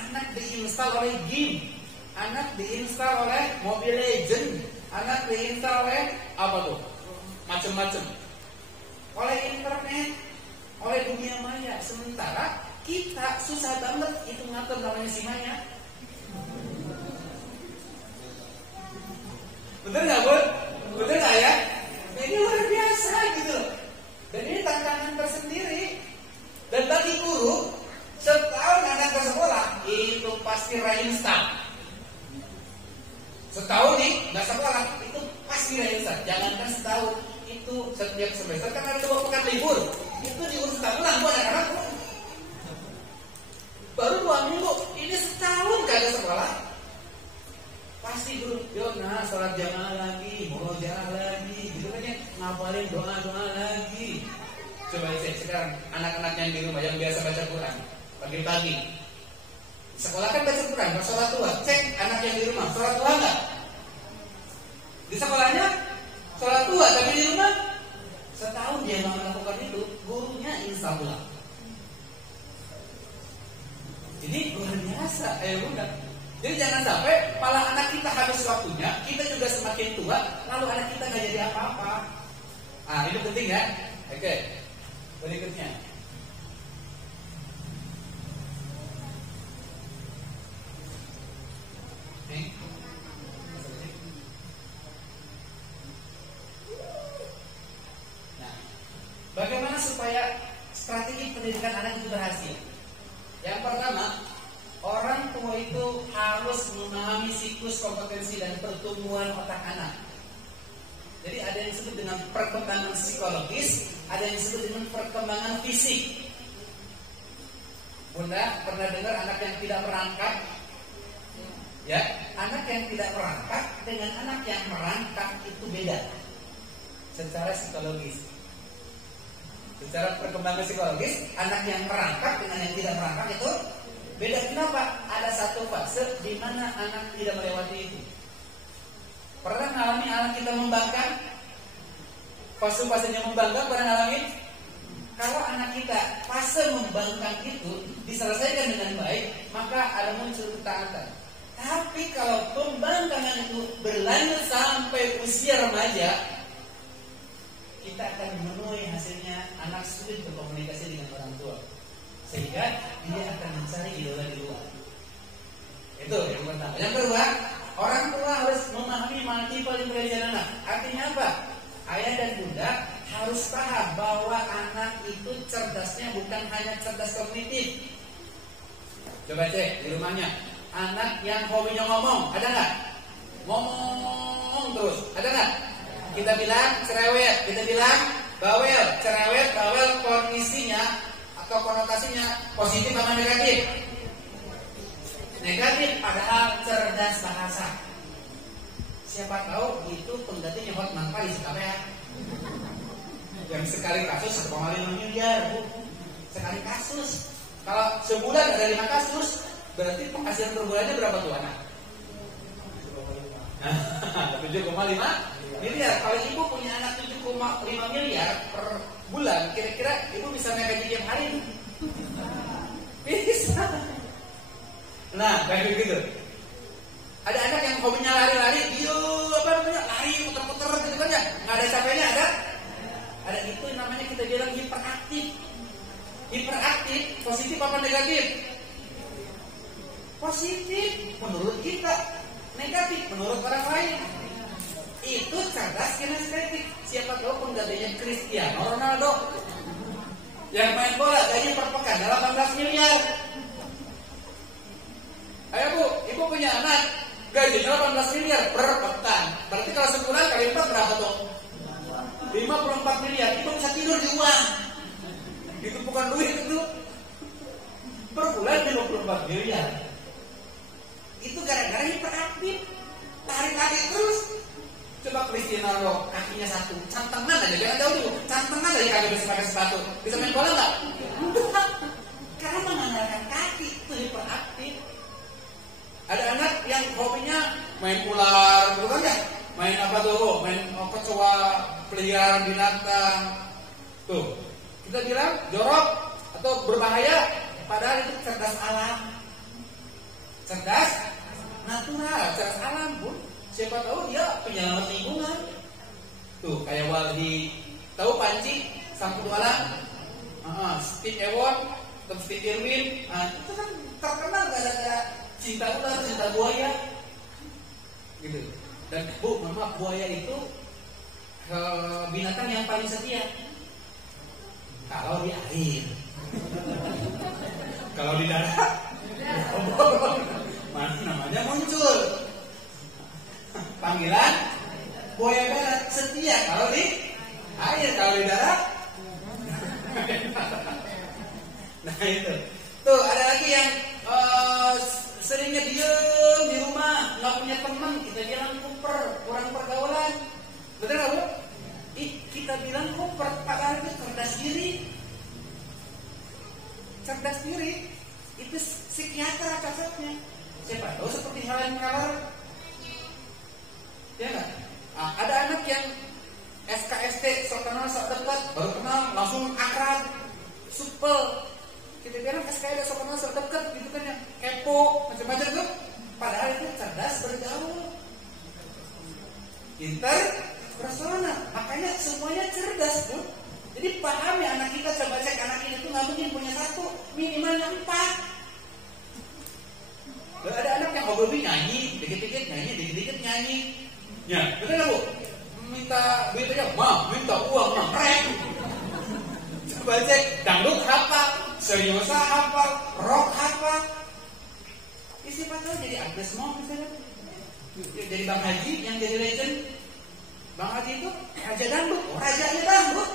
Anak diinstal oleh game, anak diinstal oleh Mobile Legend, anak diinstal oleh apa tuh? Macam-macam. Oleh internet, oleh dunia maya. Sementara kita susah banget itu ngatur namanya si maya. Betul nggak Bun? Betul nggak ya? Ini luar biasa gitu. Dan ini tantangan tersendiri. Dan bagi guru, setahun anak ke sekolah itu pasti reinstal. Setahun nih nggak sekolah itu pasti reinstal. Jangankan setahun, itu setiap semester kan ada 2 pekan libur. Itu diurus ulang buat anak-anak. Baru 2 minggu, ini setahun kagak sekolah. Pasti guru, nah sholat jamaah lagi, murojaah lagi, gitu kan ya, ngapalin doa-doa lagi. Coba cek sekarang anak-anak yang di rumah yang biasa baca Quran pagi-pagi, Sekolah kan baca Quran, sholat tua. Cek anak yang di rumah, sholat tua nggak? Di sekolahnya sholat tua, tapi di rumah setahun dia melakukan itu, gurunya insya Allah. Ini luar biasa, bunda. Jadi jangan sampai malah anak kita habis waktunya, kita juga semakin tua, lalu anak kita nggak jadi apa-apa. Ah, ini penting ya. Oke, berikutnya. Nah, bagaimana supaya strategi pendidikan anak itu berhasil? Yang pertama, orang tua itu harus memahami siklus kompetensi dan pertumbuhan otak anak. Jadi ada yang disebut dengan perkembangan psikologis, ada yang disebut dengan perkembangan fisik. Bunda pernah dengar anak yang tidak merangkak? Ya, anak yang tidak merangkak dengan anak yang merangkak itu beda secara psikologis. Secara perkembangan psikologis, anak yang merangkak dengan yang tidak merangkak itu beda. Kenapa? Ada satu fase di mana anak tidak melewati itu. Pernah mengalami anak kita membangkang? Fase-fasenya membangkang pernah mengalami? Kalau anak kita fase membangkang itu diselesaikan dengan baik, maka ada muncul ketaatan. Tapi kalau pembangkangan itu berlanjut sampai usia remaja, kita akan memenuhi hasilnya anak sulit berkomunikasi dengan orang tua, sehingga dia akan mencari idola di luar. Itu yang pertama. Yang kedua, orang tua harus memahami multiple intelligence anak. Artinya apa? Ayah dan bunda harus paham bahwa anak itu cerdasnya bukan hanya cerdas kognitif. Coba cek di rumahnya, anak yang hobinya ngomong, ada nggak? Ngomong terus, ada nggak? Kita bilang cerewet, kita bilang bawel. Cerewet, bawel kondisinya atau konotasinya positif sama negatif? Negatif, padahal cerdas bahasa. Siapa tahu itu penggantinya Hotman Paris, apa ya? Yang sekali kasus 1,5 miliar, Bu. Sekali kasus. Kalau sebulan ada 5 kasus, berarti penghasilan per bulannya berapa tuh anak? 7,5 miliar. Kalau ibu punya anak 7,5 miliar per bulan, kira-kira ibu bisa naik gaji tiap hari? Bisa. Nah, kayak gitu. Ada anak yang hobinya lari-lari, dia lari putar-putar gitu kan ya, nggak ada capeknya, ada itu namanya kita bilang hiperaktif. Hiperaktif, positif apa negatif? Positif menurut kita, negatif menurut orang lain. Itu cerdas kinestetik. Siapa tahu penggantinya Cristiano Ronaldo yang main bola gaji per pekan 18 miliar. Ayo Bu, ibu punya anak gajinya 18 miliar per pekan. Berarti kalau sebulan kali 4 berapa tuh? 54 miliar. Ibu bisa tidur di uang. Itu bukan duit itu. Per bulan 54 miliar. Itu gara-gara hiperaktif. Tarik-tarik terus. Coba Cristiano Ronaldo kakinya satu, cantengan aja, jangan jauh dulu, cantengan aja kaki bisa pakai sepatu, bisa main bola nggak? Enggak, karena mengandalkan kaki itu hiperaktif. Ada anak yang hobinya main ular, bukan ya? Main apa tuh? Main kecoa, peliharaan binatang. Tuh, kita bilang jorok atau berbahaya, padahal itu cerdas alam, cerdas natural, cerdas alam pun. Siapa tahu dia penyelamat lingkungan. Tuh kayak Waldi, tahu Panci sang petualang, Steve Ewon, atau Steve Irwin, itu kan terkenal gara-gara cinta ular, cinta buaya, gitu. Dan Bu, maaf, buaya itu binatang yang paling setia kalau di air. Kalau di darat, mana namanya muncul. Panggilan buaya darat setia kalau di air, kalau di darat. Nah itu. Tuh ada lagi yang seringnya diem di rumah, nggak punya teman, kita bilang kuper, kurang pergaulan. Betul nggak Bu? Kita bilang kuper, padahal itu cerdas diri. Cerdas diri itu psikiater nggak mungkin punya satu, minimalnya 4. Ada anak yang hobi nyanyi, dikit-dikit nyanyi, dikit-dikit nyanyi. Ya, betul nggak Bu? Minta duit aja, minta uang, keren. Coba cek, dangdut hafal, seriosa hafal, rock hafal. Isi patah jadi artis mau misalnya. Jadi Bang Haji yang jadi legend. Bang Haji itu raja dangdut, rajanya dangdut.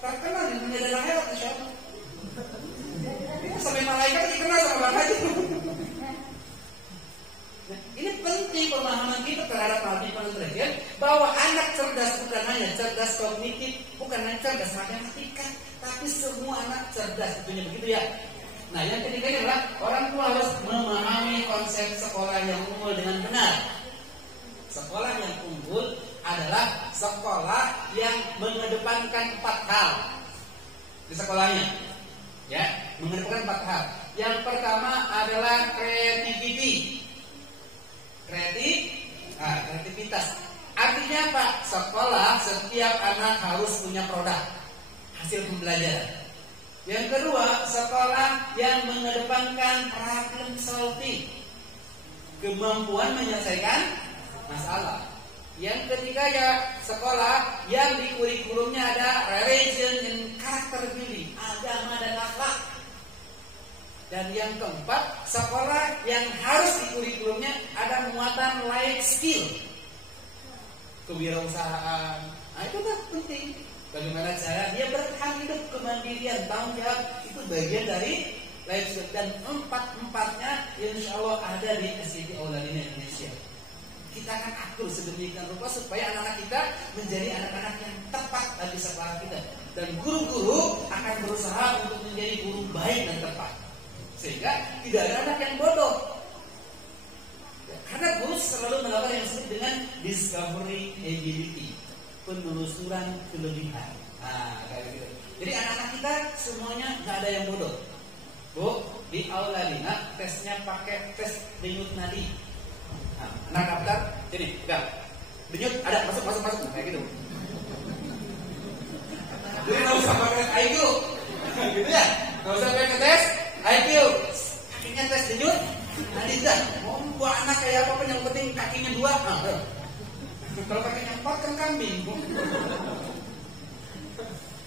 Terkenal di dunia dan akhirat insyaallah. Sampai malaikat dikenal sama Bang Haji. Nah, ini penting pemahaman kita terhadap multiple intelligence, bahwa anak cerdas bukan hanya cerdas kognitif, bukan hanya cerdas matematika, tapi semua anak cerdas, tentunya begitu ya. Nah, yang ketiga adalah orang tua harus memahami konsep sekolah yang unggul dengan benar. Sekolah yang unggul adalah sekolah yang mengedepankan 4 hal di sekolahnya, ya, mengedepankan 4 hal. Yang pertama adalah kreativitas. Artinya apa? Sekolah setiap anak harus punya produk hasil pembelajaran. Yang kedua, sekolah yang mengedepankan problem solving, kemampuan menyelesaikan masalah. Yang ketiga ya, sekolah yang di kurikulumnya ada religion dan karakter building, agama dan akhlak. Dan yang keempat, sekolah yang harus di kurikulumnya ada muatan life skill, kewirausahaan. Nah, itu kan penting. Bagaimana cara dia bertahan hidup, kemandirian, tanggung jawab, itu bagian dari life skill. Dan empat-empatnya insya Allah ada di SIP Auladina Indonesia. Kita akan atur sedemikian rupa supaya anak-anak kita menjadi anak-anak yang tepat bagi sekolah kita. Dan guru-guru akan berusaha untuk menjadi guru baik dan tepat, sehingga tidak ada anak yang bodoh. Ya, karena guru selalu melakukan yang disebut dengan discovery ability, penelusuran kelebihan. Nah, kayak gitu. Jadi anak-anak kita semuanya nggak ada yang bodoh. Bu, di Auladina tesnya pakai tes denyut nadi. Nah, anak daftar, sini, pegang. Denyut, ada, masuk, kayak gitu. Jadi nggak usah pakai IQ, gitu ya? Nggak usah pakai tes IQ, kakinya tes denyut, nadi dah. Mau buat anak kayak apa pun yang penting kakinya 2. Kalau kakinya 4 kan kambing.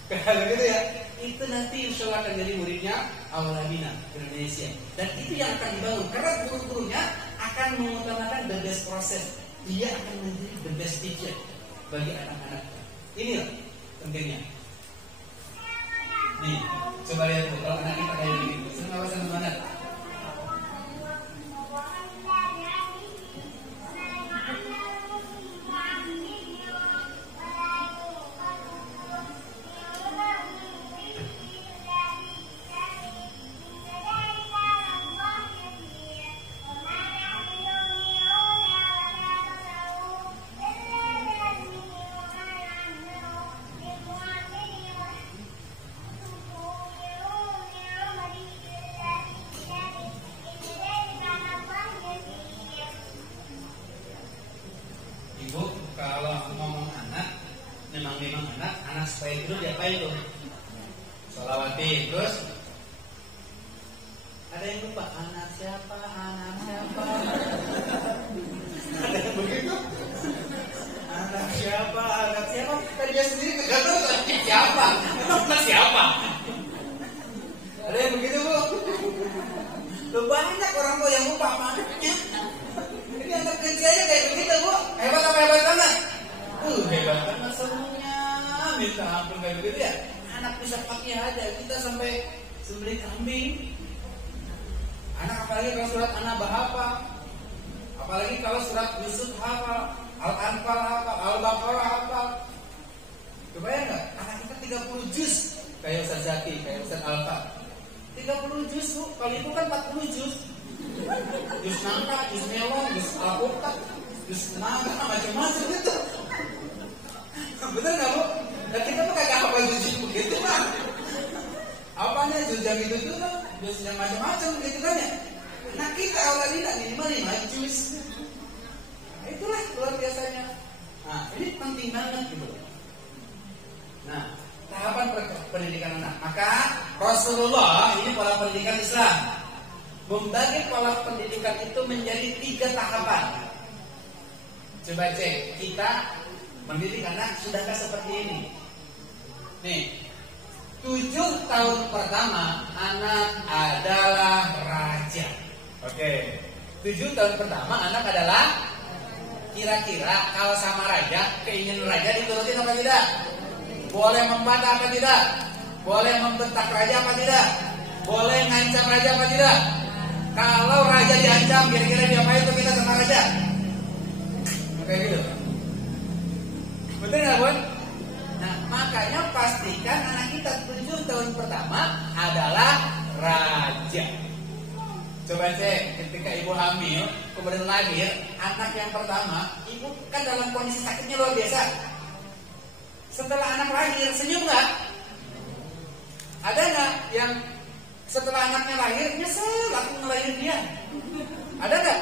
Kalau gitu ya, itu nanti insya Allah akan jadi muridnya Auladina Indonesia. Dan itu yang akan dibangun, karena guru-gurunya akan mengutamakan the best process. Dia akan menjadi the best teacher bagi anak-anak. Inilah pentingnya. Nih, coba lihat tuh, kalau anak kita kayak gini, semua senang banget. Anak supaya dulu diapain tuh? Sholawati. Terus ada yang lupa, anak siapa? Ada yang begitu? Anak siapa? Kan dia sendiri kegaduhan lagi siapa? Anak siapa? Ada yang begitu Bu? Loh, banyak orang tua yang lupa sama anaknya. Ini anak kecil aja kayak begitu Bu. Hebat apa hebat banget? Hebat banget semuanya. Minta ampun kayak begitu ya. Anak bisa pakai aja, kita sampai sembelih kambing. Anak apalagi kalau surat An-Naba hafal, apalagi kalau surat Yusuf hafal, Al-Anfal hafal, Al-Baqarah hafal. Coba ya nggak? Anak kita 30 juz kayak Ustaz Zaki, kayak Ustaz Alfa. 30 juz Bu, kalau itu kan 40 juz. Juz nangka, juz melon, juz alpukat, juz naga, macam-macam itu. Betul nggak Bu? Dan kita mah kagak hafal juz begitu kan? Apanya juz yang itu tuh kan? Juz yang macam-macam gitu kan ya? Nah kita Auladina minimal 5 juz. Nah, itulah luar biasanya. Nah ini penting banget gitu. Nah tahapan pendidikan anak, maka Rasulullah, ini pola pendidikan Islam, membagi pola pendidikan itu menjadi 3 tahapan. Coba cek, kita mendidik anak sudahkah seperti ini? Nih, 7 tahun pertama anak adalah raja. Oke, 7 tahun pertama anak adalah, kira-kira kalau sama raja, keinginan raja diturutin apa tidak? Boleh membantah apa tidak? Boleh membentak raja apa tidak? Boleh ngancam raja apa tidak? Kalau raja diancam, kira-kira diapain tuh kita sama raja? Kayak gitu. Betul nggak, Bun? Nah, makanya pastikan anak kita 7 tahun pertama adalah raja. Coba cek, ketika ibu hamil, kemudian lahir, anak yang pertama, ibu kan dalam kondisi sakitnya luar biasa. Setelah anak lahir, senyum nggak? Ada nggak yang setelah anaknya lahir, nyesel aku ngelahirin dia? Ada nggak?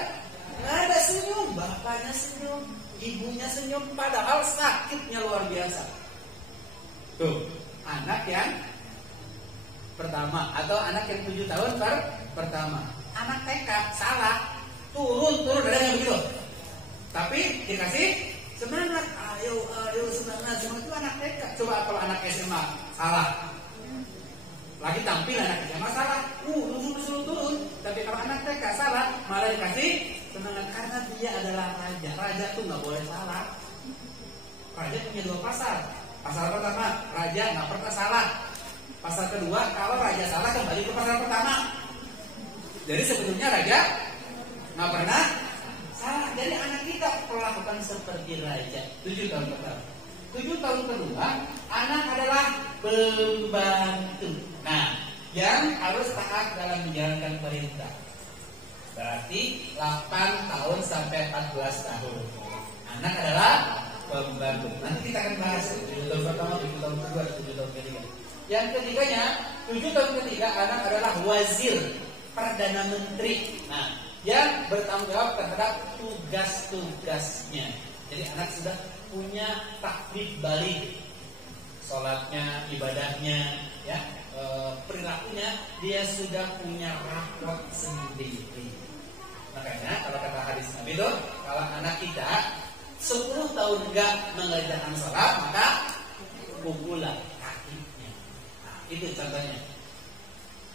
Nggak ada, senyum. Bapaknya senyum, ibunya senyum, padahal sakitnya luar biasa. Tuh, anak yang pertama atau anak yang 7 tahun pertama. Anak TK salah, turun ada yang begitu. Tapi dikasih semangat, ayo semangat itu anak TK. Coba kalau anak SMA salah, lagi tampil anak SMA salah, turun. Tapi kalau anak TK salah, malah dikasih semangat karena dia adalah raja. Raja tuh nggak boleh salah. Raja punya 2 pasal. Pasal pertama, raja nggak pernah salah. Pasal kedua, kalau raja salah kembali ke pasal pertama. Jadi sebetulnya raja nggak pernah salah. Jadi anak kita perlakukan seperti raja. 7 tahun pertama. 7 tahun kedua, anak adalah pembantu. Nah, yang harus taat dalam menjalankan perintah. Berarti 8 tahun sampai 14 tahun. Anak adalah pembantu. Nanti kita akan bahas 7 tahun pertama, 7 tahun kedua, 7 tahun ketiga. Yang ketiganya, 7 tahun ketiga anak adalah wazir, Perdana Menteri. Nah, yang bertanggung jawab terhadap tugas-tugasnya. Jadi anak sudah punya taklif balik, sholatnya, ibadahnya, ya, perilakunya, dia sudah punya rapot sendiri. Makanya kalau kata hadis Nabi itu, kalau anak kita 10 tahun enggak mengerjakan sholat, maka pukulah kakinya. Nah, itu contohnya.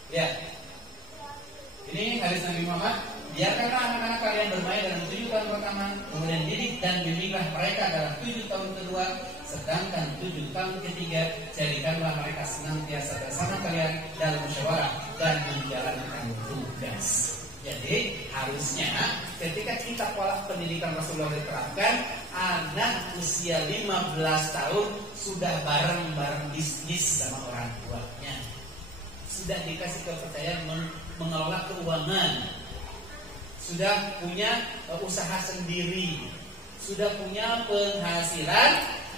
Ya. Ini hadis Nabi Muhammad, biarkanlah anak-anak kalian bermain dalam 7 tahun pertama, kemudian didik dan bimbinglah mereka dalam 7 tahun kedua, sedangkan 7 tahun ketiga jadikanlah mereka senantiasa bersama kalian dalam musyawarah dan menjalankan tugas. Jadi harusnya ketika kita pola pendidikan Rasulullah diterapkan, anak usia 15 tahun sudah bareng-bareng bisnis sama orang tuanya, sudah dikasih kepercayaan mengelola keuangan, sudah punya usaha sendiri, sudah punya penghasilan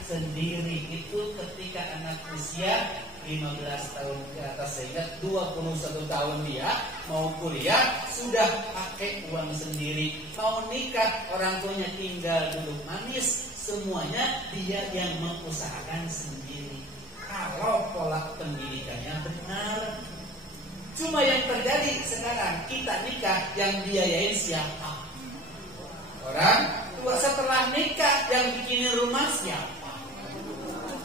sendiri. Itu ketika anak usia 15 tahun ke atas, sehingga 21 tahun dia mau kuliah sudah pakai uang sendiri, mau nikah orang tuanya tinggal duduk manis, semuanya dia yang mengusahakan sendiri. Kalau pola pendidikannya benar. Cuma yang terjadi sekarang, kita nikah yang biayain siapa? Orang tua. Setelah nikah yang bikinin rumah siapa?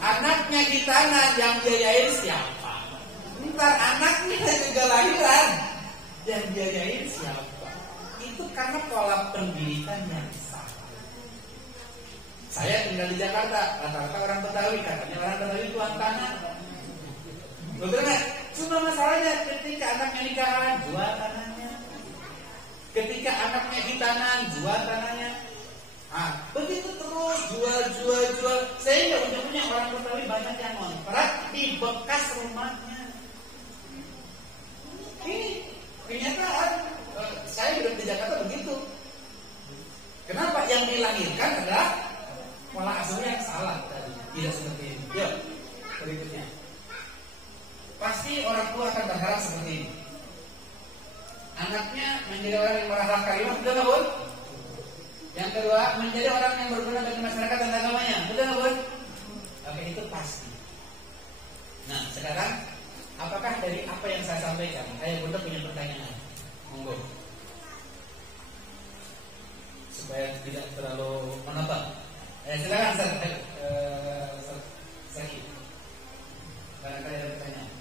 Anaknya gitanan yang biayain siapa? Ntar anaknya juga lahiran, yang biayain siapa? Itu karena pola pendidikan yang salah. Saya tinggal di Jakarta, rata-rata orang Betawi, katanya orang Betawi tuan tanah. Betul nggak? Cuma masalahnya ketika anaknya nikahan, jual tanahnya. Ketika anaknya hitanan, jual tanahnya. Ah, begitu terus jual. Sehingga ujungnya orang Betawi banyak yang ngontrak di bekas rumahnya. Ini kenyataan. Saya hidup di Jakarta begitu. Kenapa? Yang dilahirkan adalah pola asuhnya yang salah tadi. Tidak seperti ini. Yuk, berikutnya. Pasti orang tua akan berharap seperti ini. Anaknya menjadi orang yang berakhlak karimah, betul nggak, Bun? Yang kedua, menjadi orang yang berguna bagi masyarakat dan agamanya, betul nggak, Bun? Oke, itu pasti. Nah, sekarang Apakah dari apa yang saya sampaikan ayah bunda punya pertanyaan? Monggo, supaya tidak terlalu menonton. Silakan Zaki. Barangkali ada pertanyaan.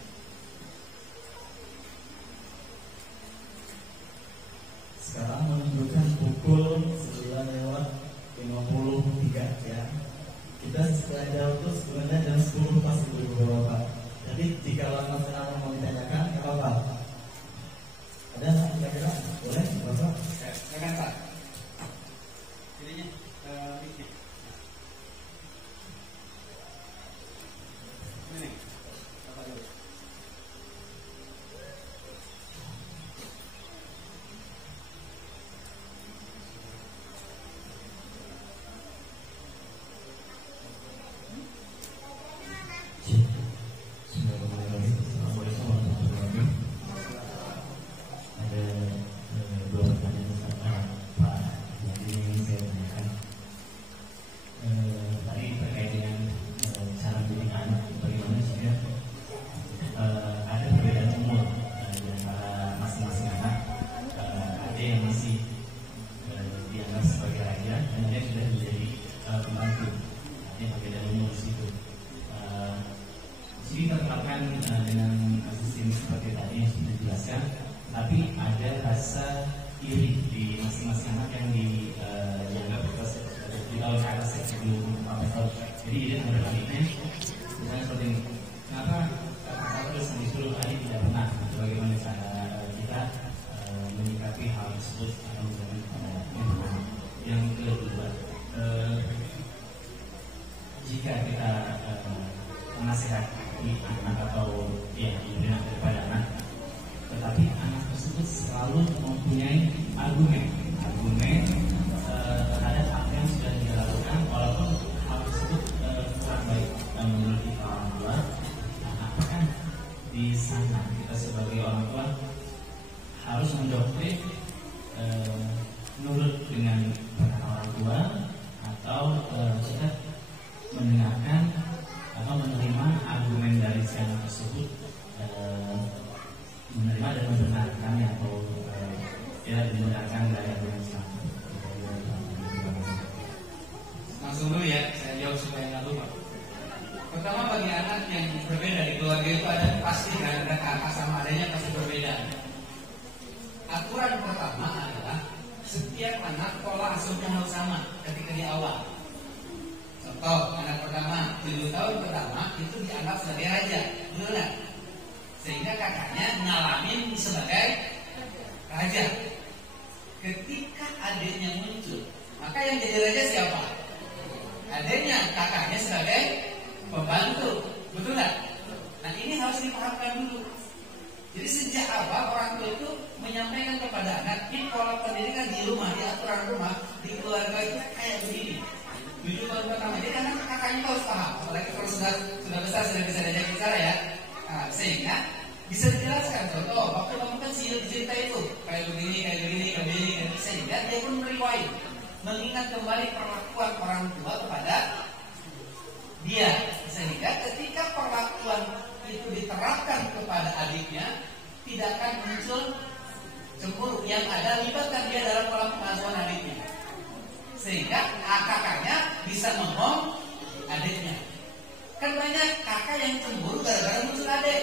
Sekarang menunjukkan pukul 9:53 ya. Kita setelah jauh itu sebenarnya jam 10 pasti Bapak. Jadi jika masalah mau ditanyakan, nggak apa-apa. Ada kira-kira boleh Bapak? Silakan Pak. Jadinya dikit. Ini. Apa dulu? Assalamualaikum warahmatullahi wabarakatuh. Ada dua pertanyaan Pak yang ingin saya tanyakan. Tadi terkait dengan cara mendidik anak, bagaimana sehingga ada perbedaan umur di antara masing-masing anak. Ada yang masih dianggap sebagai raja dan ada yang sudah menjadi pembantu. Ada perbedaan umur di situ. Jadi terterapkan dengan sistem seperti tadi yang sudah dijelaskan, tapi ada rasa iri di masing-masing anak yang dianggap di tahun ke atas sebelum 4 tahun. Jadi dia mengalami ini, misalnya seperti ini. Kenapa kakak terus disuruh tadi tidak pernah? Bagaimana cara kita menyikapi hal tersebut atau misalnya yang kedua, jika kita menasihati anak atau memberikan kepada anak, tetapi anak tersebut selalu mempunyai argumen terhadap apa yang sudah dilakukan, walaupun hal tersebut kurang baik menurut kita orang tua. Apakah di sana kita sebagai orang tua harus mendoktrin menurut dengan perkataan orang tua, atau kita mendengarkan atau menerima argumen dari si anak tersebut, menerima dan membenarkannya, atau tidak membenarkan dari argumen si anak? Langsung dulu ya, saya jawab supaya nggak lupa. Pertama, bagi anak yang berbeda di keluarga itu ada pasti kan, ada kakak sama adanya pasti berbeda. Aturan pertama adalah setiap anak pola asuhnya harus sama ketika di awal. Contoh, anak pertama 7 tahun pertama itu dianggap sebagai raja, betul nggak? Sehingga kakaknya ngalamin sebagai raja. Ketika adiknya muncul, maka yang jadi raja siapa? Adiknya, kakaknya sebagai pembantu, betul nggak? Nah, ini harus dipahamkan dulu. Jadi sejak awal orang tua itu menyampaikan kepada anak, ini pola pendidikan di rumah, di aturan rumah, di keluarga itu kayak begini. 7 tahun pertama, jadi kan kakaknya harus paham, apalagi kalau sudah besar, sudah bisa diajak bicara ya. Nah, sehingga bisa dijelaskan, contoh, waktu kamu kecil cerita itu kayak begini, sehingga dia pun meriwayat, mengingat kembali perlakuan orang tua kepada dia, sehingga ketika perlakuan itu diterapkan kepada adiknya, tidak akan muncul cemburu yang ada libatkan dia dalam pola pengasuhan adiknya, sehingga kakaknya bisa ngomong adiknya. Kan banyak kakak yang cemburu gara-gara muncul adik.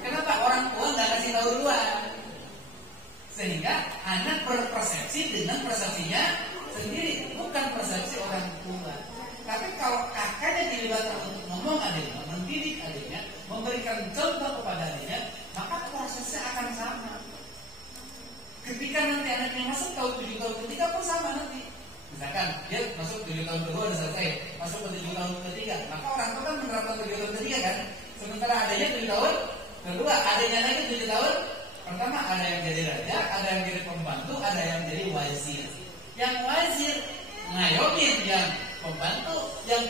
Kenapa? Orang tua nggak kasih tahu duluan, sehingga anak berpersepsi dengan persepsinya sendiri, bukan persepsi orang tua. Tapi kalau kakaknya dilibatkan untuk ngomong adiknya, mendidik adiknya, memberikan contoh kepada adiknya, maka prosesnya akan sama. Ketika nanti anaknya masuk tahun 7 tahun ketiga pun sama nanti. Misalkan dia masuk 7 tahun kedua udah selesai, masuk ke 7 tahun ketiga, maka orang tua kan menerapkan 7 tahun ketiga kan. Sementara adanya 7 tahun kedua, adanya lagi 7 tahun pertama, ada yang jadi raja, ada yang jadi pembantu, ada yang jadi wazir. Yang wazir ngayomin yang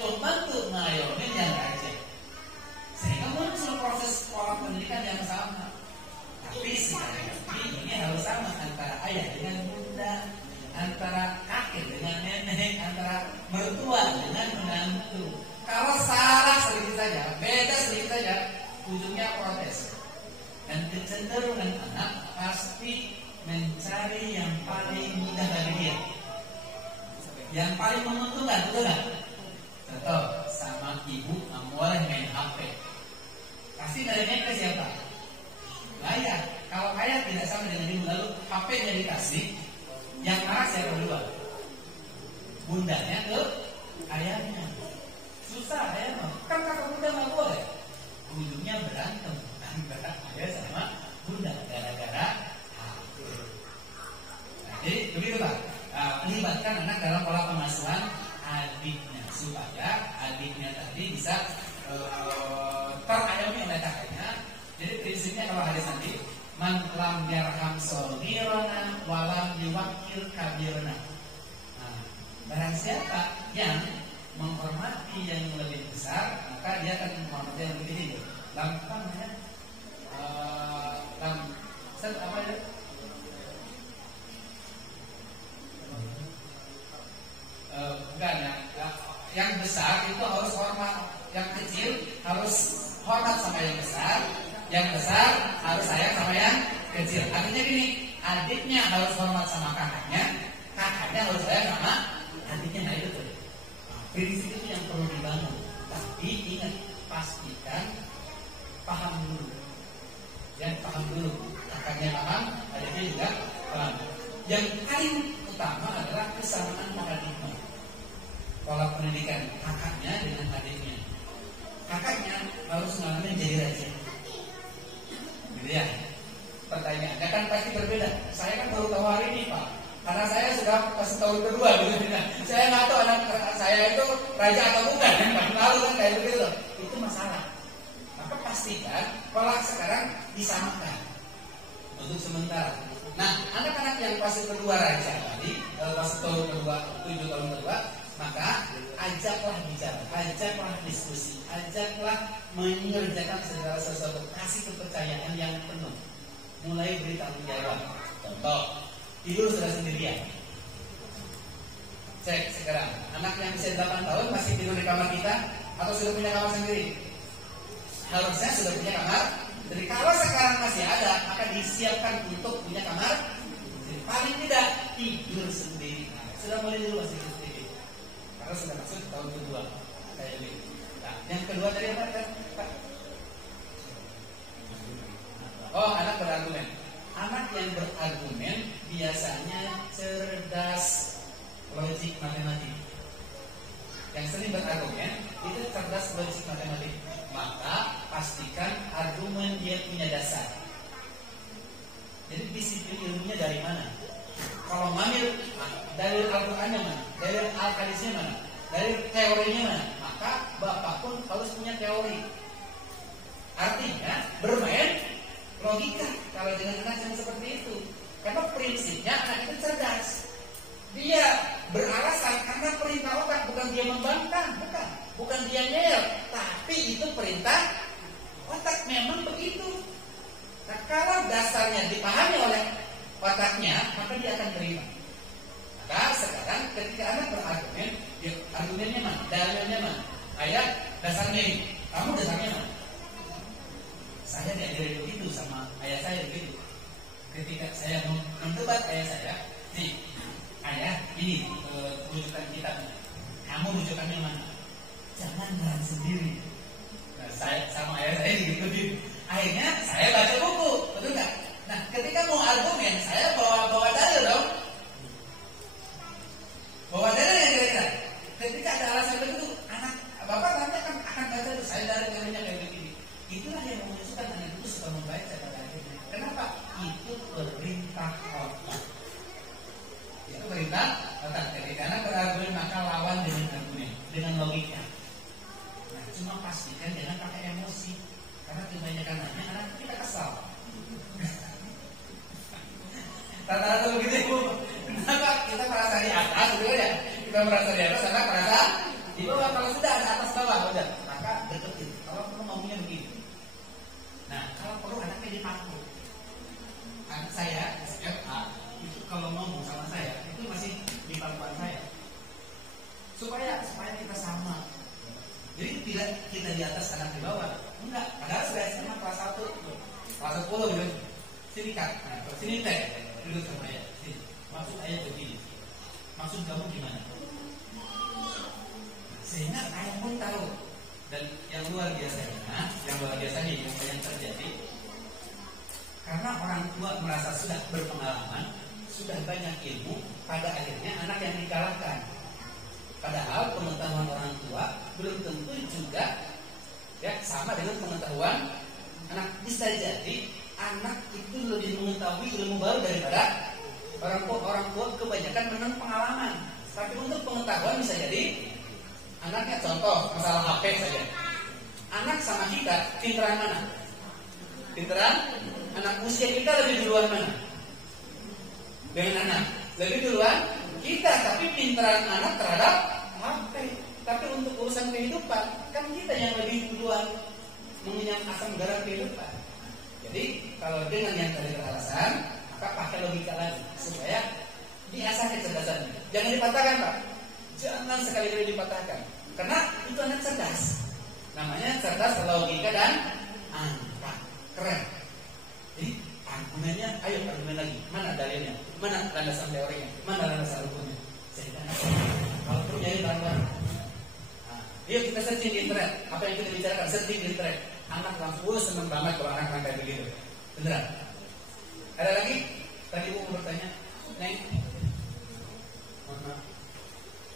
pembantu ngayomin yang raja. Sehingga muncul proses pola pendidikan yang sama. Tapi sekali lagi ini harus sama antara ayah dengan bunda, antara kakek dengan nenek, antara mertua dengan menantu. Kalau salah sedikit saja, beda sedikit saja, ujungnya protes. boleh main HP. Pasti nanya ke siapa? Ayah. Kalau ayah tidak sama dengan ibu, lalu HP-nya dikasih, yang marah siapa duluan? Bundanya ke ayahnya. Susah ayah mah. Kan kakak bunda nggak boleh. Ujungnya berantem antara ayah sama bunda gara-gara HP. Nah, jadi begitu Pak. Libatkan anak dalam pola pengasuhan adiknya supaya adiknya tadi bisa terayomi oleh kakaknya. Jadi prinsipnya kalau hadis nanti man lam yarham shogirana walam yuwakil kabirna. Nah, barang siapa yang menghormati yang lebih besar, maka dia akan menghormati yang lebih tinggi. Lam apa namanya? Lam set apa ya? Bukan ya. Yang besar itu harus hormat, yang kecil harus hormat sama yang besar, yang besar harus sayang sama yang kecil. Artinya gini, adiknya harus hormat sama kakaknya, kakaknya harus sayang sama adiknya. Nah itu tuh prinsip itu yang perlu dibangun. Tapi ingat, pastikan paham dulu. Dan paham dulu, kakaknya paham, adiknya juga paham. Yang paling utama adalah kesamaan paradigma. Pola pendidikan kakaknya dengan adiknya. Kakaknya harus ngalamin jadi raja. Gitu ya. Pertanyaannya kan pasti berbeda. Saya kan baru tahu hari ini Pak. Karena saya sudah masih tahun kedua gitu. Saya nggak tahu anak saya itu raja atau bukan. Nggak tahu kan kayak begitu. Itu masalah. Maka pastikan pola sekarang disamakan untuk sementara. Nah, anak-anak yang fase kedua raja tadi, fase tahun kedua, 7 tahun kedua, maka ajaklah bicara, ajaklah diskusi, ajaklah mengerjakan segala sesuatu, kasih kepercayaan yang penuh, mulai beri tanggung jawab. Contoh, tidur sudah sendirian. Cek sekarang, anak yang usia 8 tahun masih tidur di kamar kita atau sudah punya kamar sendiri? Harusnya sudah punya kamar. Jadi kalau sekarang masih ada, maka disiapkan untuk punya kamar. Jadi paling tidak tidur sendiri. Nah, sudah mulai dulu masih tidur sendiri. Karena sudah masuk tahun kedua kayak ini. Nah, yang kedua tadi apa Pak? Oh, anak berargumen. Anak yang berargumen biasanya cerdas, logik, matematik. Yang sering berargumen itu cerdas, logik, matematik. Maka pastikan argumen dia punya dasar. Jadi disiplin ilmunya dari mana? Kalau ngambil dari Al-Qurannya mana? Dari Al-Hadisnya mana? Dari teorinya mana? Maka bapak pun harus punya teori. Artinya bermain logika kalau dengan anak yang seperti itu. Karena prinsipnya anak itu cerdas. Dia beralasan karena perintah otak, bukan dia membantah, bukan dia ngeyel, tapi itu perintah otak, memang begitu. Nah, kalau dasarnya dipahami oleh otaknya, maka dia akan terima. Maka sekarang ketika anak berargumen, ya, argumennya mana? Dalilnya mana? Ayah, dasarnya ini. Kamu dasarnya mana? Saya diajarin begitu sama ayah saya begitu. Ketika saya mendebat ayah saya, nih, ayah, ini rujukan kitabnya. Kamu rujukannya mana? Jangan berani sendiri. Nah, saya sama ayah saya digituin. Akhirnya saya baca buku, betul nggak? Nah, ketika mau argumen, saya bawa dalil dong. Bawa dalil yang kira-kira. Ketika ada alasan begitu, anak bapak nanti akan baca itu. Saya dalilnya kayak begini. Itulah yang menunjukkan anak itu suka membaca pada akhirnya. Kenapa? Itu perintah otak. Itu perintah otak. Ketika anak berargumen, maka lawan dengan argumen, dengan logika. Nah, cuma pastikan jangan pakai emosi. Karena kebanyakan nanya, anak kita kesal. Rata-rata begitu Ibu. Kenapa kita merasa di atas, gitu ya? Kita merasa di atas, anak merasa di bawah. Kalau sudah ada atas bawah, udah. Maka deketin. Kalau perlu ngomongnya begini. Nah, kalau perlu anaknya dipaku. Anak saya SMA itu kalau ngomong sama saya itu masih di pangkuan saya. Supaya kita sama. Jadi tidak kita di atas anak di bawah. Enggak, padahal sudah SMA kelas 1, kelas 10 gitu. Sini Kak, nah, sini Teh, duduk sama ayah. Maksud ayah begini. Maksud kamu gimana? Sehingga ayah pun tahu Dan yang luar biasanya yang terjadi karena orang tua merasa sudah berpengalaman, sudah banyak ilmu, pada akhirnya anak yang dikalahkan. Padahal pengetahuan orang tua belum tentu juga ya sama dengan pengetahuan anak. Bisa jadi anak itu lebih mengetahui ilmu baru daripada orang tua kebanyakan menang pengalaman. Tapi untuk pengetahuan bisa jadi anaknya, contoh masalah HP saja. Anak sama kita pinteran mana? Pinteran anak usia kita lebih duluan mana? Dengan anak lebih duluan kita, tapi pinteran anak terhadap HP. Tapi untuk urusan kehidupan kan kita yang lebih duluan mengenyam asam garam kehidupan. Jadi kalau dengan yang tadi beralasan, maka pakai logika lagi supaya diasah kecerdasannya. Jangan dipatahkan, Pak. Jangan sekali-kali dipatahkan. Karena itu anak cerdas. Namanya cerdas logika dan angka. Keren. Jadi argumennya, ayo argumen lagi. Mana dalilnya? Mana landasan teorinya? Mana landasan hukumnya? Kalau perlu nyari barang-barang. Yuk kita searching di internet. Apa yang kita bicarakan, searching di internet. Anak langsung seneng banget kalau anak kayak begitu. Beneran. Ada lagi? Tadi Bu mau bertanya. Neng.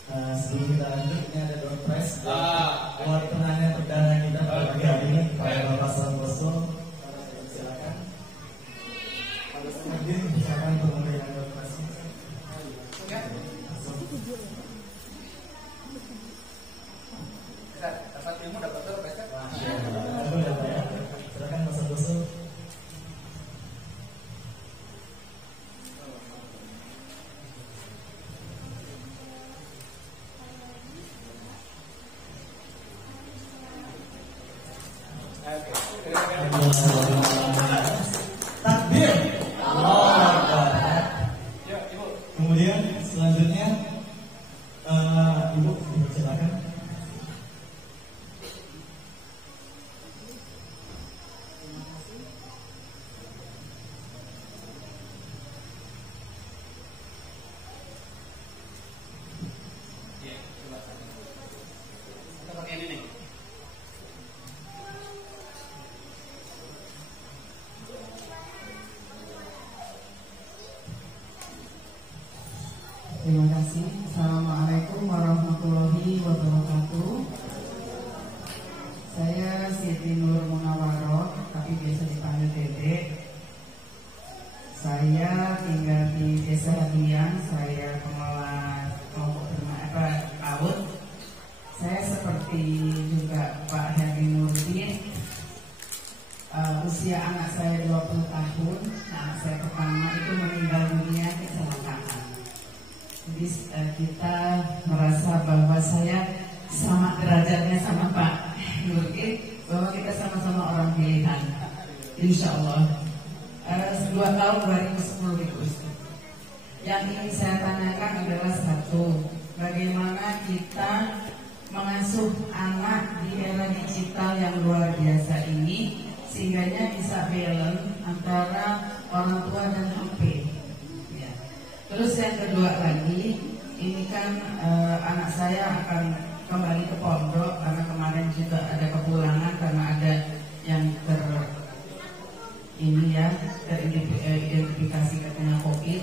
Sebelum kita lanjut, ini ada door prize buat penanya perdana kita pada pagi hari ini, Pak Bapak Santoso. Silakan. Harus hadir, silakan untuk memberikan door prize. Dapat ilmu, dapat door prize. Aku dapat ya. Silakan Pak Santoso. Takbir. Kemudian selanjutnya Ibu silakan. Kita pakai ini nih. Terima kasih. Assalamualaikum warahmatullahi wabarakatuh. Saya Siti Nur Munawaroh, tapi biasa dipanggil Dede. Saya tinggal di Desa Hadian. Saya pengelola kelompok PAUD. Saya seperti juga Pak Heri Nurdin. Usia anak saya 20 tahun. Anak saya pertama itu meninggal dunia kecelakaan. Jadi kita merasa bahwa saya sama derajatnya sama Pak Nurdin, bahwa kita sama-sama orang pilihan. Insya Allah 2 tahun 2010 itu. Yang ingin saya tanyakan adalah satu, bagaimana kita mengasuh anak di era digital yang luar biasa ini, sehingganya bisa balance antara orang tua dan HP. Terus yang kedua lagi, ini kan anak saya akan kembali ke pondok karena kemarin juga ada kepulangan karena ada yang teridentifikasi katanya COVID.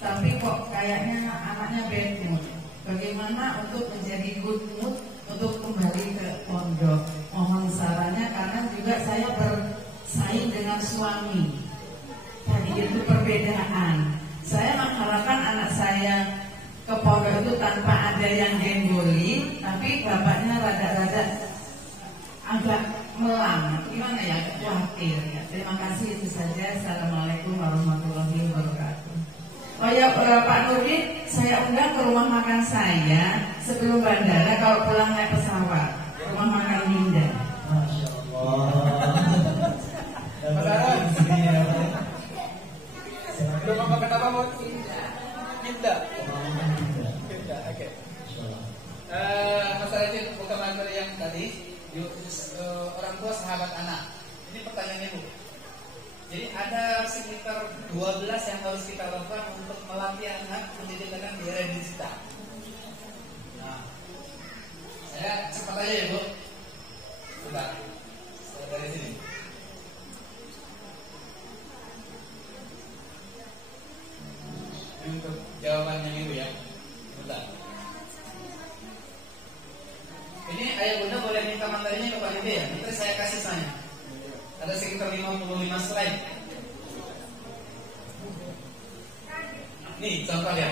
Tapi kok kayaknya anaknya bad mood. Bagaimana untuk menjadi good mood untuk kembali ke pondok? Mohon sarannya karena juga saya bersaing dengan suami. Tadi itu perbedaan. Saya mengharapkan anak saya ke pondok itu tanpa ada yang genggoli, tapi bapaknya rada-rada agak melang. Gimana ya? Khawatir ya. Terima kasih, itu saja. Assalamualaikum warahmatullahi wabarakatuh. Oh ya, Pak Nurdin, saya undang ke rumah makan saya sebelum bandara kalau pulang naik pesawat. Rumah makan Linda. Masya Allah. Belum makan apa, Bu? Minta. Oke. Masalah itu bukan materi yang tadi. Orang tua sahabat anak. Ini pertanyaannya, Bu. Jadi ada sekitar 12 yang harus kita lakukan untuk melatih anak mendidik anak di era digital. Nah, saya cepat aja ya, Bu. Coba dari sini. Ini untuk jawabannya Ibu ya. Bentar. Ini ayah bunda boleh minta materinya kepada dia. Nanti saya kasih saya. Ada sekitar 55 slide. Nih contohnya.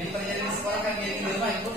Yang terjadi di sekolah kan yang di rumah Ibu.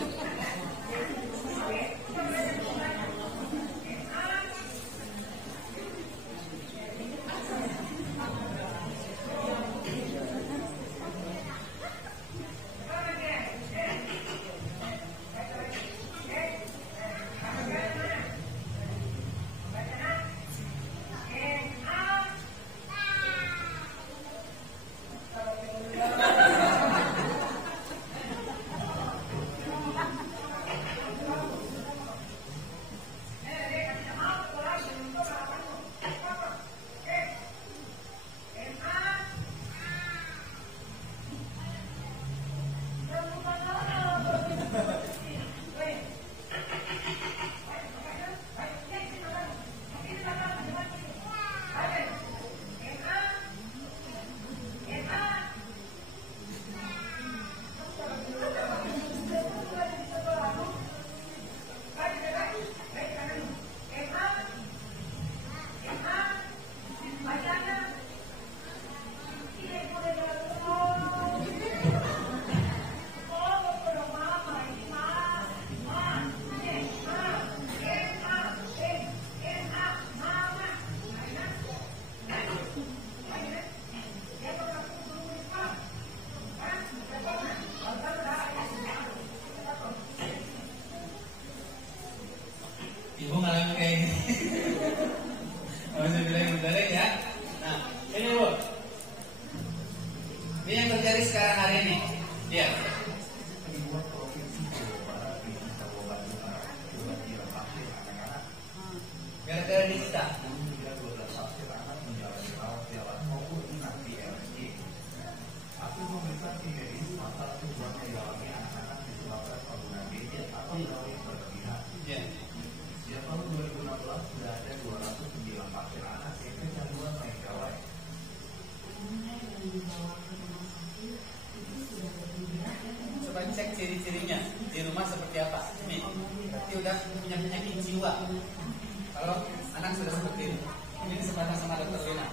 Ibu ngalamin kayak gini. Harus bilang bener ya. Nah, ini Bu. Ini yang terjadi sekarang hari ini. Ya. Gara-gara digital. Aku memeriksa tiga ini masa tujuan mengalami anak-anak disebabkan penggunaan gadget atau yang berlebihan. Sejak tahun 2016 sudah ada 209 pasien anak yang kecanduan main gawai. Coba cek ciri-cirinya di rumah seperti apa. Nih, berarti udah punya penyakit jiwa. Kalau anak sudah seperti ini, ini disebutkan sama dokter Lina.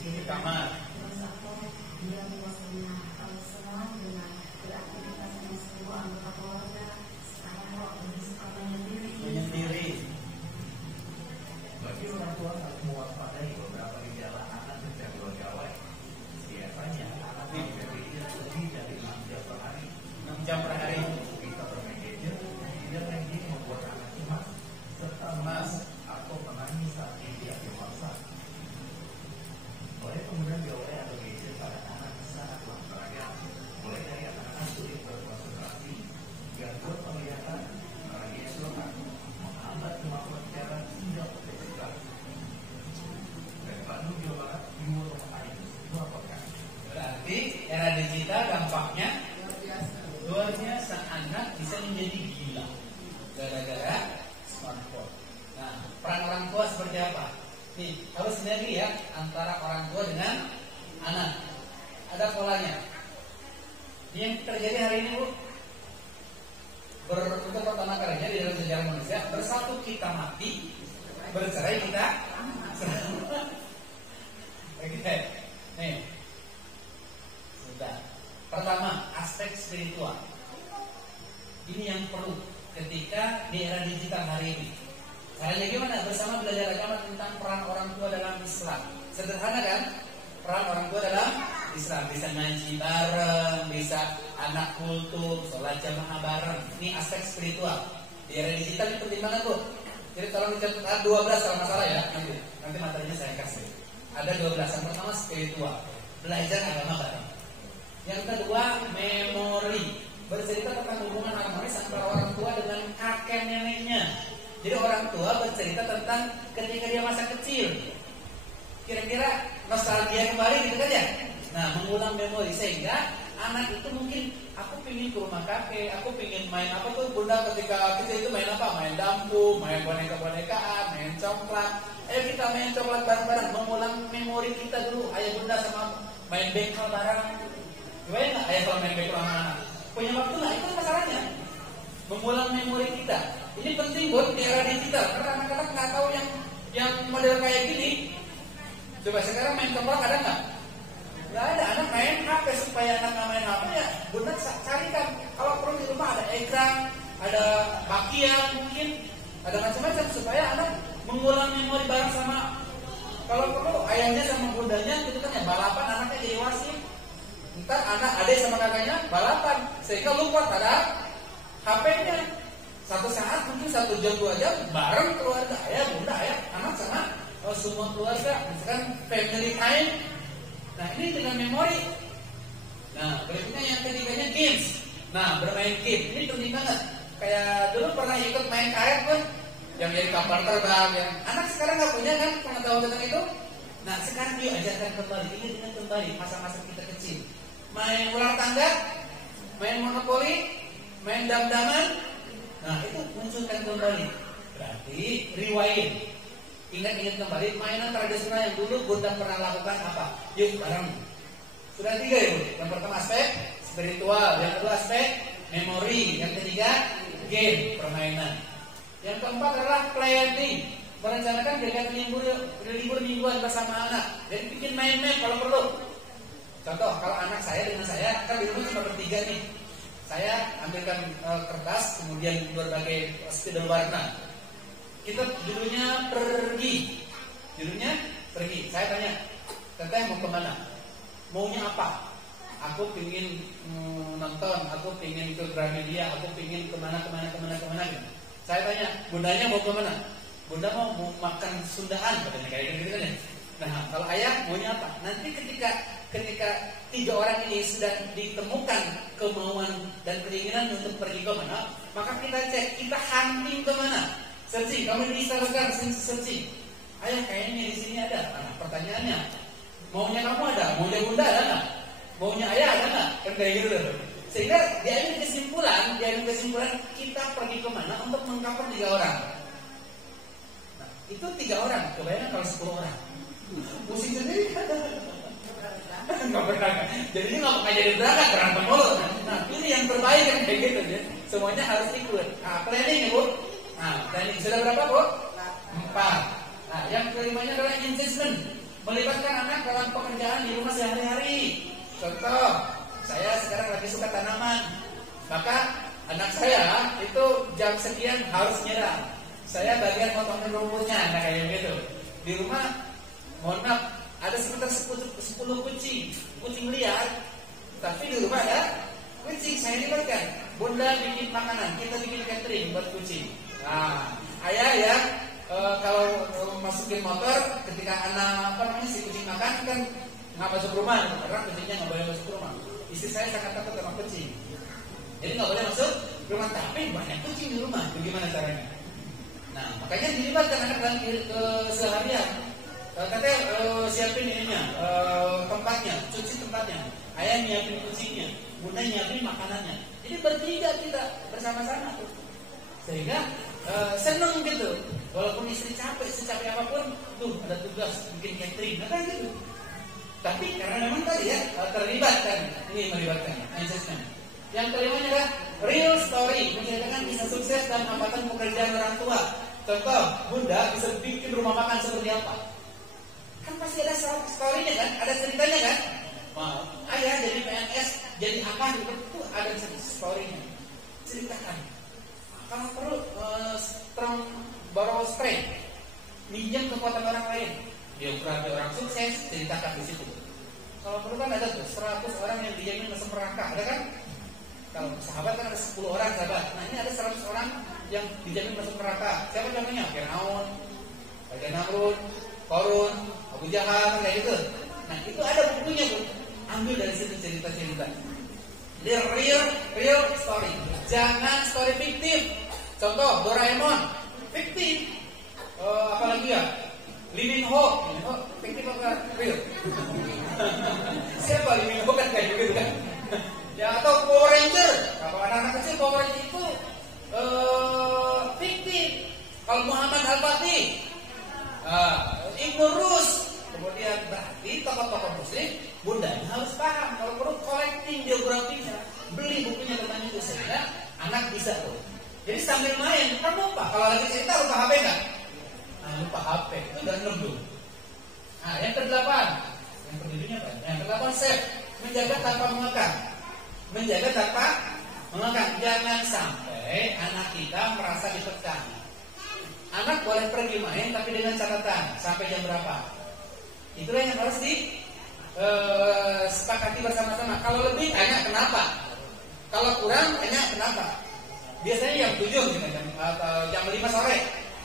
Di kamar. Menyendiri. Bagi orang tua harus mewaspadai beberapa gejala anak kecanduan gawai. Biasanya anak memiliki lebih dari 6 jam per hari. 6 jam per hari. Bisa bermain gadget, tidak lagi membuat anak cemas, serta Mas. atau menangis saat dia dewasa. Oleh penggunaan gawai atau gadget pada anak sangat beragam, mulai dari anak-anak sulit berkonsentrasi, gangguan penglihatan, meragukan, menghambat kemampuan bicara hingga obesitas. Dari Bandung, Jawa Barat, Ibu Rumah Ayu melaporkan. Berarti era digital dampaknya luar biasa. Anak bisa menjadi gila gara-gara smartphone. Nah, peran orang tua seperti apa? Nih, harus sinergi ya antara orang tua dengan anak. Ada polanya. Yang terjadi hari ini Bu, untuk pertama kalinya di dalam sejarah manusia, bersatu kita mati, bercerai kita selamat. Oke, nih, sudah. Pertama, aspek spiritual. Ini yang perlu ketika di era digital hari ini. Caranya gimana? Bersama belajar agama tentang peran orang tua dalam Islam. Sederhana kan? Peran orang tua dalam Islam. Bisa ngaji bareng, bisa anak kultum, sholat jamaah bareng. Ini aspek spiritual. Di era digital itu penting banget tuh. Jadi tolong dicatat 12 kalau masalah ya. Nanti materinya saya kasih. Ada 12. Yang pertama spiritual. Belajar agama bareng. Yang kedua memori. Bercerita tentang hubungan harmonis antara orang tua dengan kakek neneknya. Jadi orang tua bercerita tentang ketika dia masa kecil, nostalgia kembali gitu kan ya. Nah, mengulang memori sehingga anak itu mungkin aku pingin ke rumah kakek, aku pingin main apa tuh bunda ketika kecil itu main apa? Main dampu, main boneka-bonekaan, main coklat. Ayo kita main coklat bareng-bareng, mengulang memori kita dulu. Ayah bunda sama main bekel bareng. Gimana nggak ayah kalau main bekel sama anak? Punya waktu nggak? Itu masalahnya. Mengulang memori kita. Ini penting buat di era digital karena anak-anak nggak tahu yang model kayak gini. Coba sekarang main kembang ada nggak? Nggak ada. Anak main HP supaya anak nggak main HP ya bunda carikan. Kalau perlu di rumah ada ekran, ada bakian mungkin, ada macam-macam supaya anak mengulang memori bareng sama. Kalau perlu ayahnya sama bundanya gitu kan ya balapan anaknya jadi wasit. Ntar anak adik sama kakaknya balapan sehingga lupa pada HP-nya. Satu saat mungkin 1 jam 2 jam bareng keluarga ayah bunda ayah anak sama semua keluarga misalkan family time. Nah ini dengan memori. Nah berikutnya yang ketiganya games. Nah bermain game ini penting banget. Kayak dulu pernah ikut main karet pun yang jadi kapal terbang yang anak sekarang nggak punya kan pengetahuan tentang itu. Nah sekarang yuk ajarkan kembali ini dengan kembali masa-masa kita kecil. Main ular tangga, main monopoli, main dam-daman. Nah itu munculkan kembali. Berarti rewind. Ingat-ingat kembali mainan tradisional yang dulu bunda pernah lakukan apa? Yuk bareng. Sudah 3 ya Bu. Yang pertama aspek spiritual, yang kedua aspek memori, yang ketiga game permainan. Yang keempat adalah planning. Merencanakan kegiatan libur mingguan bersama anak. Jadi bikin main map kalau perlu. Contoh kalau anak saya dengan saya kan di rumah cuma bertiga nih. Saya ambilkan kertas, kemudian berbagai spidol warna. Kita judulnya pergi. Judulnya pergi. Saya tanya, teteh mau kemana? Maunya apa? Aku pingin nonton, aku pingin ke Gramedia, aku pingin kemana. Saya tanya, bundanya mau kemana? Bunda mau makan Sundaan, katanya kayak gitu kan ya. Nah, kalau ayah maunya apa? Nanti ketika 3 orang ini sudah ditemukan kemauan dan keinginan untuk pergi ke mana, maka kita cek, kita hunting ke mana? Searching, kamu di Instagram searching. Ayah kayaknya di sini ada. Nah, pertanyaannya, maunya kamu ada? Maunya bunda ada nggak? Maunya ayah ada nggak? Kan kayak gitu loh. Sehingga diambil kesimpulan kita pergi ke mana untuk mengcover 3 orang. Nah, itu 3 orang. Kebayang kalau 10 orang. Pusing sendiri. Nggak pernah. Jadi ini nggak pernah jadi berangkat berantem mulu. Nah, ini yang terbaik kan kayak gitu ya. Semuanya harus ikut. Nah, planning ya Bu. Nah, planning sudah berapa Bu? 4. Nah, yang kelimanya adalah investment. Melibatkan anak dalam pekerjaan di rumah sehari-hari. Contoh, saya sekarang lagi suka tanaman. Maka anak saya itu jam sekian harus nyiram. Saya bagian potongin rumputnya, nah kayak gitu. Di rumah, mohon maaf, ada sekitar 10 kucing liar, tapi di rumah ada kucing. Saya libatkan. Bunda bikin makanan, kita bikin catering buat kucing. Nah, ayah ya kalau masukin motor, ketika anak si kucing makan kan nggak masuk rumah, karena kucingnya nggak boleh masuk rumah. Istri saya sangat takut sama kucing, jadi nggak boleh masuk rumah. Tapi banyak kucing di rumah, bagaimana caranya? Nah, makanya dilibatkan anak dalam keseharian. Katanya siapin ininya, tempatnya, cuci tempatnya. Ayah nyiapin kucingnya, bunda nyiapin makanannya. Jadi bertiga kita bersama-sama tuh. Sehingga seneng gitu. Walaupun istri capek, secapek apapun, tuh ada tugas bikin catering, nah kan gitu. Tapi karena memang tadi ya terlibat kan, ini melibatkan investment. Yang kelimanya adalah real story, menceritakan kisah sukses dan hambatan pekerjaan orang tua. Contoh, bunda bisa bikin rumah makan seperti apa? Kan pasti ada story-nya kan, ada ceritanya kan. Mau ayah jadi PNS, jadi apa gitu, tuh ada story-nya. Ceritakan. Kalau perlu borrow strength, minjem kekuatan orang lain. Biografi orang sukses ceritakan di situ. Kalau perlu kan ada tuh 100 orang yang dijamin masuk neraka, ada kan? Kalau sahabat kan ada 10 orang sahabat. Nah ini ada 100 orang yang dijamin masuk neraka. Siapa contohnya? Fir'aun, Raja Namrud, Qarun, Abu Jahal, kayak gitu. Nah itu ada bukunya Bu. Ambil dari situ cerita-cerita. Jadi real story. Jangan story fiktif. Contoh Doraemon, fiktif. Apalagi ya? Living Hope fiktif apa real? sambil main, kan lupa. Kalau lagi cerita lupa HP nggak? Nah, lupa HP itu udah 6 dulu. Nah, yang ke-8, yang pendirinya apa? Yang ke-8 save, menjaga tanpa mengekang. Menjaga tanpa mengekang. Jangan sampai anak kita merasa ditekan. Anak boleh pergi main tapi dengan catatan sampai jam berapa. Itulah yang harus disepakati bersama-sama. Kalau lebih tanya kenapa. Kalau kurang tanya kenapa. Biasanya jam 7 gitu, jam 5 sore.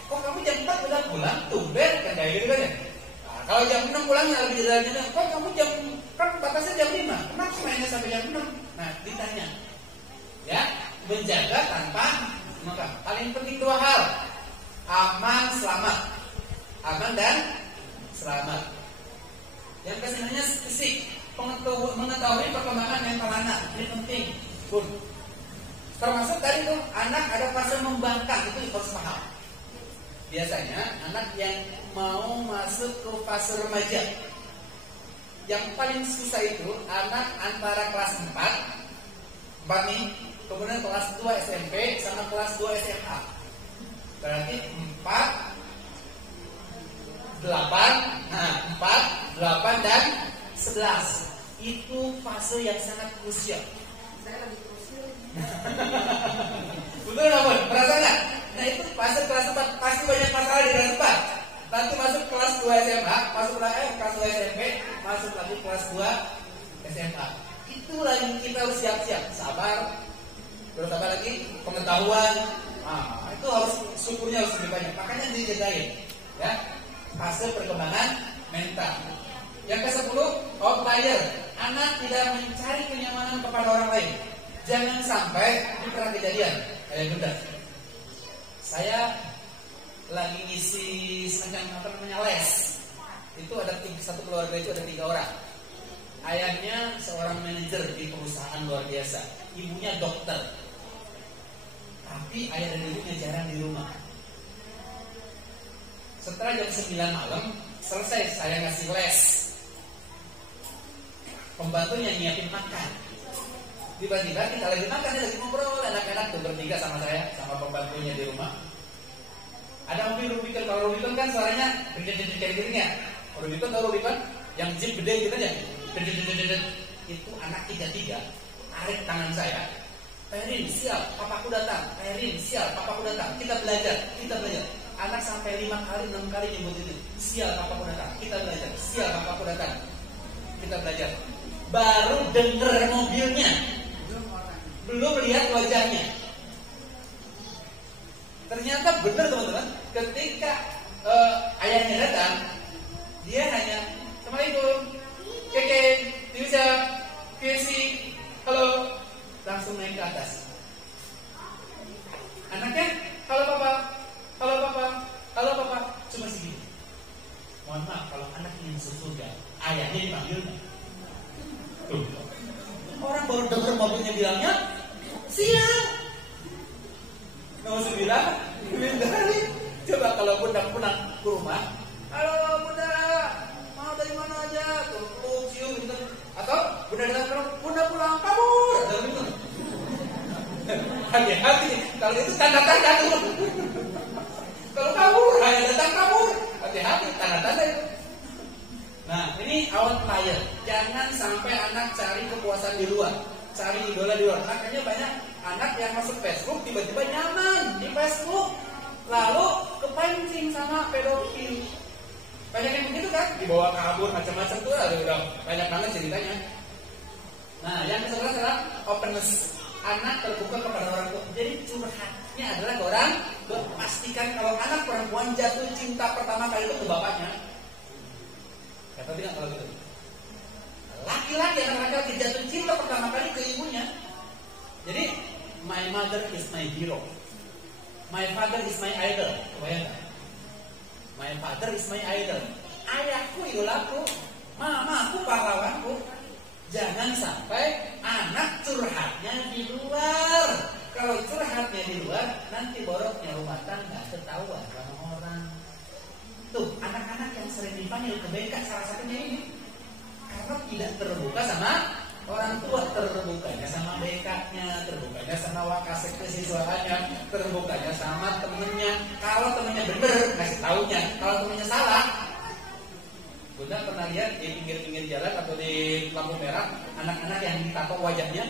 Kok kamu jam 4 udah pulang? Tumben kan kayak gitu kan ya. Nah, kalau jam 6 pulangnya lebih dari jam 6. Kok kamu kan batasnya jam 5. Kenapa mainnya sampai jam 6? Nah, ditanya. Ya, menjaga tanpa mengekang. Paling penting 2 hal. Aman, selamat. Aman dan selamat. Yang kesenangannya fisik, mengetahui perkembangan mental anak. Ini penting, Bun. Termasuk tadi tuh anak ada fase membangkang, itu harus paham. Biasanya anak yang mau masuk ke fase remaja, yang paling susah itu anak antara kelas 4 nih, kemudian kelas 2 SMP sama kelas 2 SMA. Berarti 4, 8, 8 dan 11. Itu fase yang sangat krusial. Saya lagi krusial. Betul nggak, Bun? Merasa nggak? Nah, itu fase kelas 4 pasti banyak masalah di kelas 4. Nanti masuk kelas 2 SMA, masuk lagi kelas 2 SMP, masuk lagi kelas 2 SMA. Itulah yang kita harus siap-siap, sabar. Terus apa lagi? Pengetahuan. Nah, itu harus syukurnya harus lebih banyak. Makanya dijagain, ya. Fase perkembangan mental. Yang ke-10, outlier. Anak tidak mencari kenyamanan kepada orang lain. Jangan sampai ini pernah kejadian kayak bunda. Saya lagi ngisi semacam les. Itu ada satu keluarga itu ada 3 orang. Ayahnya seorang manajer di perusahaan luar biasa. Ibunya dokter. Tapi ayah dan ibunya jarang di rumah. Setelah jam 9 malam selesai saya ngasih les, pembantunya nyiapin makan. Tiba-tiba kita lagi makan, lagi ngobrol enak-enak tuh bertiga sama saya, sama pembantunya di rumah. Ada mobil Rubicon, kalau Rubicon kan suaranya gede-gede kayak gini ya. Rubicon tahu Rubicon? Yang jeep gede gitu ya. Itu anak 3 tarik tangan saya. Perin, siap, papaku datang. Perin, siap, papaku datang. Kita belajar. Anak sampai 5 kali, 6 kali nyebut itu. Sial, papaku datang. Kita belajar. Sial, papaku datang. Kita belajar. Baru denger mobilnya, belum lihat wajahnya. Ternyata benar teman-teman. Ketika ayahnya datang, dia hanya Assalamualaikum, Keke, Tiusa, Kesi, halo, langsung naik ke atas. Anaknya, halo papa, cuma segini. Mohon maaf kalau anak ingin masuk surga, ayahnya dipanggil. Tuh. Orang baru dengar mobilnya bilangnya, siap. Nggak usah bilang, coba kalau bunda pulang ke rumah, halo bunda, mau dari mana aja, tuh cium gitu. Atau bunda datang ke rumah, bunda pulang kabur, ada gitu. Hati-hati, kalau itu tanda-tanda tuh. Kalau kabur, hanya datang kabur, hati-hati, tanda-tanda itu. Nah, ini outlier. Jangan sampai anak cari kepuasan di luar, cari idola di luar. Makanya banyak anak yang masuk Facebook tiba-tiba nyaman di Facebook, lalu kepancing sama pedofil. Banyak yang begitu kan, dibawa kabur macam-macam tuh, udah banyak banget ceritanya. Nah, yang kedua adalah openness. Anak terbuka kepada orang tua. Jadi curhatnya adalah ke orang tua. Pastikan kalau anak perempuan jatuh cinta pertama kali itu ke bapaknya. Siapa bilang kalau gitu? Laki-laki, anak laki-laki jatuh cinta pertama kali ke ibunya. Jadi, my mother is my hero. My father is my idol. Bayangkan. My father is my idol. Ayahku idolaku, mamaku pahlawanku. Jangan sampai anak curhatnya di luar. Kalau curhatnya di luar, nanti boroknya rumah tangga ketahuan sama orang. Tuh, anak-anak yang sering dipanggil ke BK salah satunya ini. Karena tidak terbuka sama Orang tua terbukanya sama BK-nya, terbukanya sama wakasek kesiswaannya, terbukanya sama temennya. Kalau temennya bener, kasih taunya. Kalau temennya salah, Bunda pernah lihat di pinggir-pinggir jalan atau di lampu merah anak-anak yang ditato wajahnya?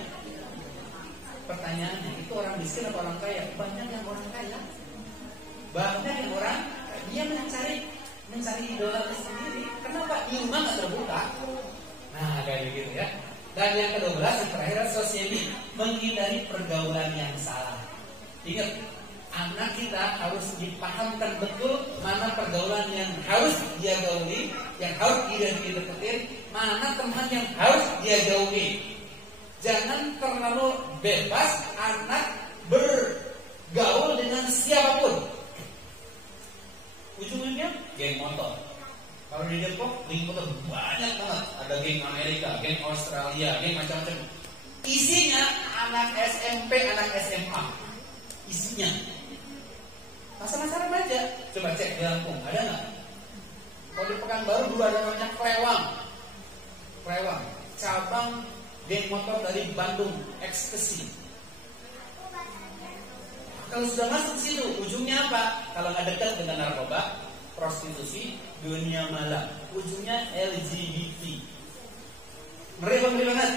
Pertanyaannya, itu orang miskin atau orang kaya? Banyak yang orang kaya. Banyak yang orang dia mencari idolanya sendiri. Kenapa? Di rumah nggak terbuka. Nah, kayak gitu ya. Dan yang ke-12 yang terakhir sosiali, menghindari pergaulan yang salah. Ingat, anak kita harus dipahamkan betul mana pergaulan yang harus dia gauli, yang harus dia deketin, mana teman yang harus dia jauhi. Jangan terlalu bebas anak bergaul dengan siapapun. Ujung-ujungnya geng motor. Kalau di Depok, geng motor banyak banget. Ada geng Amerika, geng Australia, geng macam-macam. Isinya anak SMP, anak SMA. Isinya. Masa-masa remaja. Coba cek di Lampung, ada nggak? Kalau di Pekanbaru dulu ada namanya Klewang. Cabang geng motor dari Bandung, Ekstasi. Kalau sudah masuk situ, ujungnya apa? Kalau nggak dekat dengan narkoba, prostitusi, dunia malam, ujungnya LGBT. Ngeri banget.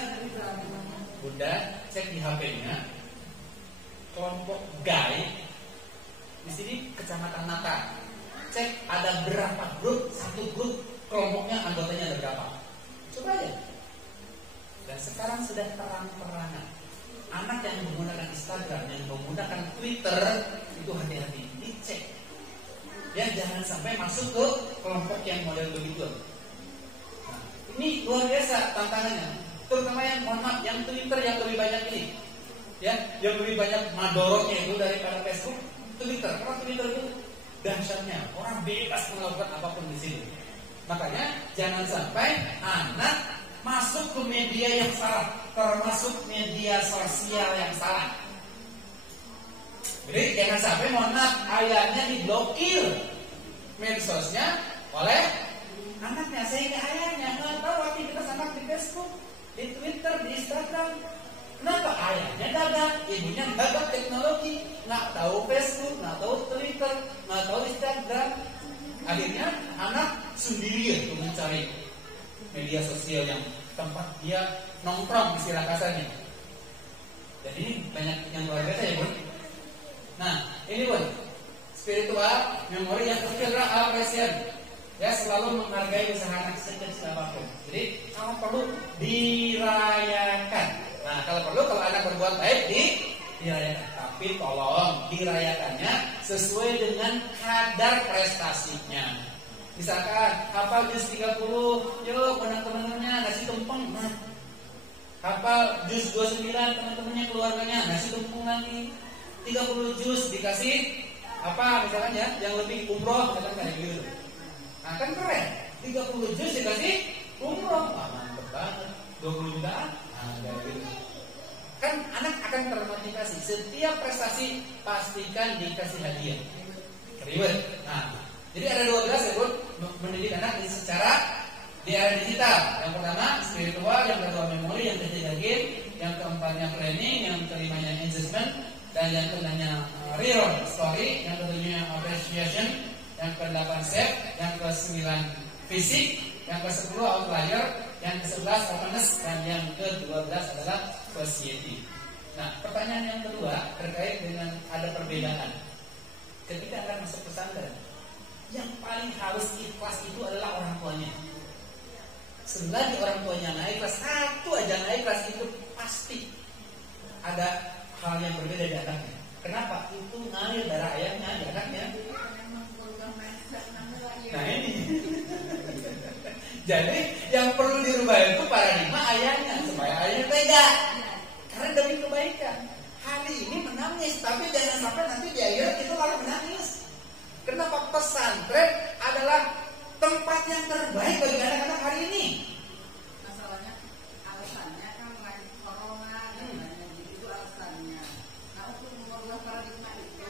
Bunda cek di HP-nya kelompok gay di sini Kecamatan Nata. Cek ada berapa grup, satu grup kelompoknya anggotanya ada berapa. Coba aja. Dan sekarang sudah terang-terangan. Anak yang menggunakan Instagram, yang menggunakan Twitter itu hati-hati, dicek. Ya jangan sampai masuk ke kelompok yang model begitu. Nah, ini luar biasa tantangannya. Terutama yang mohon maaf, yang Twitter yang lebih banyak ini, ya, yang lebih banyak madorotnya itu daripada Facebook. Twitter, karena Twitter itu dahsyatnya orang bebas melakukan apapun di sini. Makanya jangan sampai anak masuk ke media yang salah, termasuk media sosial yang salah. Jadi jangan sampai mohon maaf ayahnya diblokir medsosnya oleh anaknya, sehingga ayahnya nggak tahu aktivitas anak di Facebook, di Twitter, di Instagram. Kenapa? Ayahnya dagang, ibunya dagang teknologi, nggak tahu Facebook, nggak tahu Twitter, nggak tahu Instagram. Akhirnya anak sendirian untuk mencari media sosial yang tempat dia nongkrong istilah kasarnya. Jadi ini banyak yang luar biasa ya Bun. Nah ini Bun, spiritual memori yang kecil adalah apresiasi. Ya selalu menghargai usaha anak sekecil apapun. Jadi kalau perlu dirayakan. Nah kalau perlu kalau anak berbuat baik dirayakan. Tapi tolong dirayakannya sesuai dengan kadar prestasinya. Misalkan hafal juz 30, yuk teman-temannya ngasih tumpeng. Nah, hafal juz 29 teman-temannya keluarganya ngasih tumpeng lagi. 30 juz dikasih apa misalkan ya yang lebih umroh misalkan kayak gitu. Nah kan keren. 30 juz dikasih umroh. Wah, mantep banget. 20 jutaan. Nah, kayak gitu. Kan anak akan termotivasi. Setiap prestasi pastikan dikasih hadiah. Reward. Nah, jadi ada 12 ya Bun, mendidik anak secara di era digital. Yang pertama spiritual, yang kedua memori, yang ketiga game, yang keempatnya planning, yang kelimanya engagement, dan yang keenamnya reward story, yang ketujuhnya appreciation, yang ke-8 save, yang ke-9 fisik, yang ke-10 outlier, yang ke-11 openness, dan yang ke-12 adalah society. Nah, pertanyaan yang kedua terkait dengan ada perbedaan. Ketika akan masuk pesantren, yang paling harus ikhlas itu adalah orang tuanya. Selagi orang tuanya naik kelas, satu aja naik kelas itu pasti ada hal yang berbeda di anaknya. Kenapa? Itu ngalir darah ayahnya di anaknya. Nah ini. Jadi yang perlu dirubah itu paradigma ayahnya supaya ayahnya tega. Karena demi kebaikan. Hari ini menangis, tapi jangan sampai nanti di akhirat itu malah menangis. Kenapa pesantren adalah tempat yang terbaik bagi anak-anak hari ini? Masalahnya alasannya kan lagi corona dan lain-lain itu alasannya. Nah untuk mengubah paradigma itu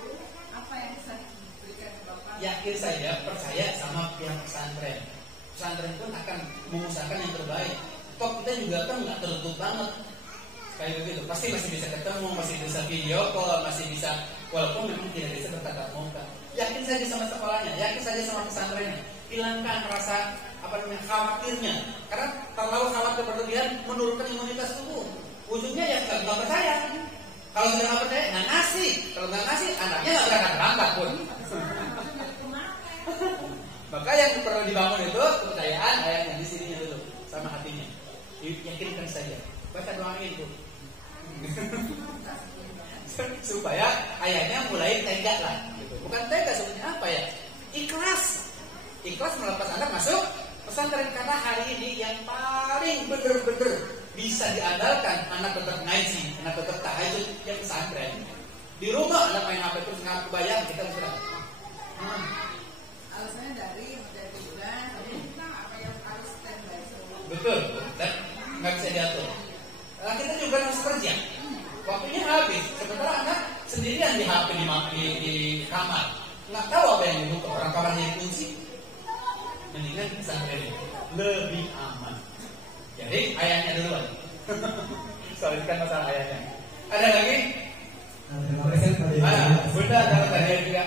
apa yang bisa diberikan ke Bapak? Yakin saya percaya sama pihak pesantren. Pesantren pun akan mengusahakan yang terbaik. Kok kita juga kan nggak tertutup banget kayak begitu. Pasti masih bisa ketemu, masih bisa video call, masih bisa, walaupun memang tidak bisa bertatap muka. Yakin saja sama sekolahnya, yakin saja sama pesantrennya. Hilangkan rasa khawatirnya, karena terlalu khawatir berlebihan menurunkan imunitas tubuh. Ujungnya ya nggak percaya. Kalau sudah nggak percaya, nggak ngasih. Kalau nggak ngasih, anaknya nggak berangkat pun. Maka yang perlu dibangun itu kepercayaan ayatnya di sininya dulu, sama hatinya. Yakinkan saja. Baca doa itu. Supaya ayahnya mulai tega lah. Gitu. Bukan tega sebenarnya apa ya? Ikhlas. Ikhlas melepas anak masuk pesantren, karena hari ini yang paling benar-benar bisa diandalkan anak tetap ngaji, anak tetap tahajud yang pesantren. Di rumah anak main HP terus nggak kebayang kita sudah. Alasannya dari bulan, tapi kita apa yang harus standby semua. Betul, dan nggak bisa diatur. Kita juga harus kerja. Waktunya habis. Sementara anak sendirian di HP di kamar, nggak tahu apa yang dibuka. Orang kamarnya dikunci. Mendingan pesantren lebih aman. Jadi ayahnya duluan. Soalkan masalah ayahnya. Ada lagi? Terima kasih. Bunda ada tadi juga.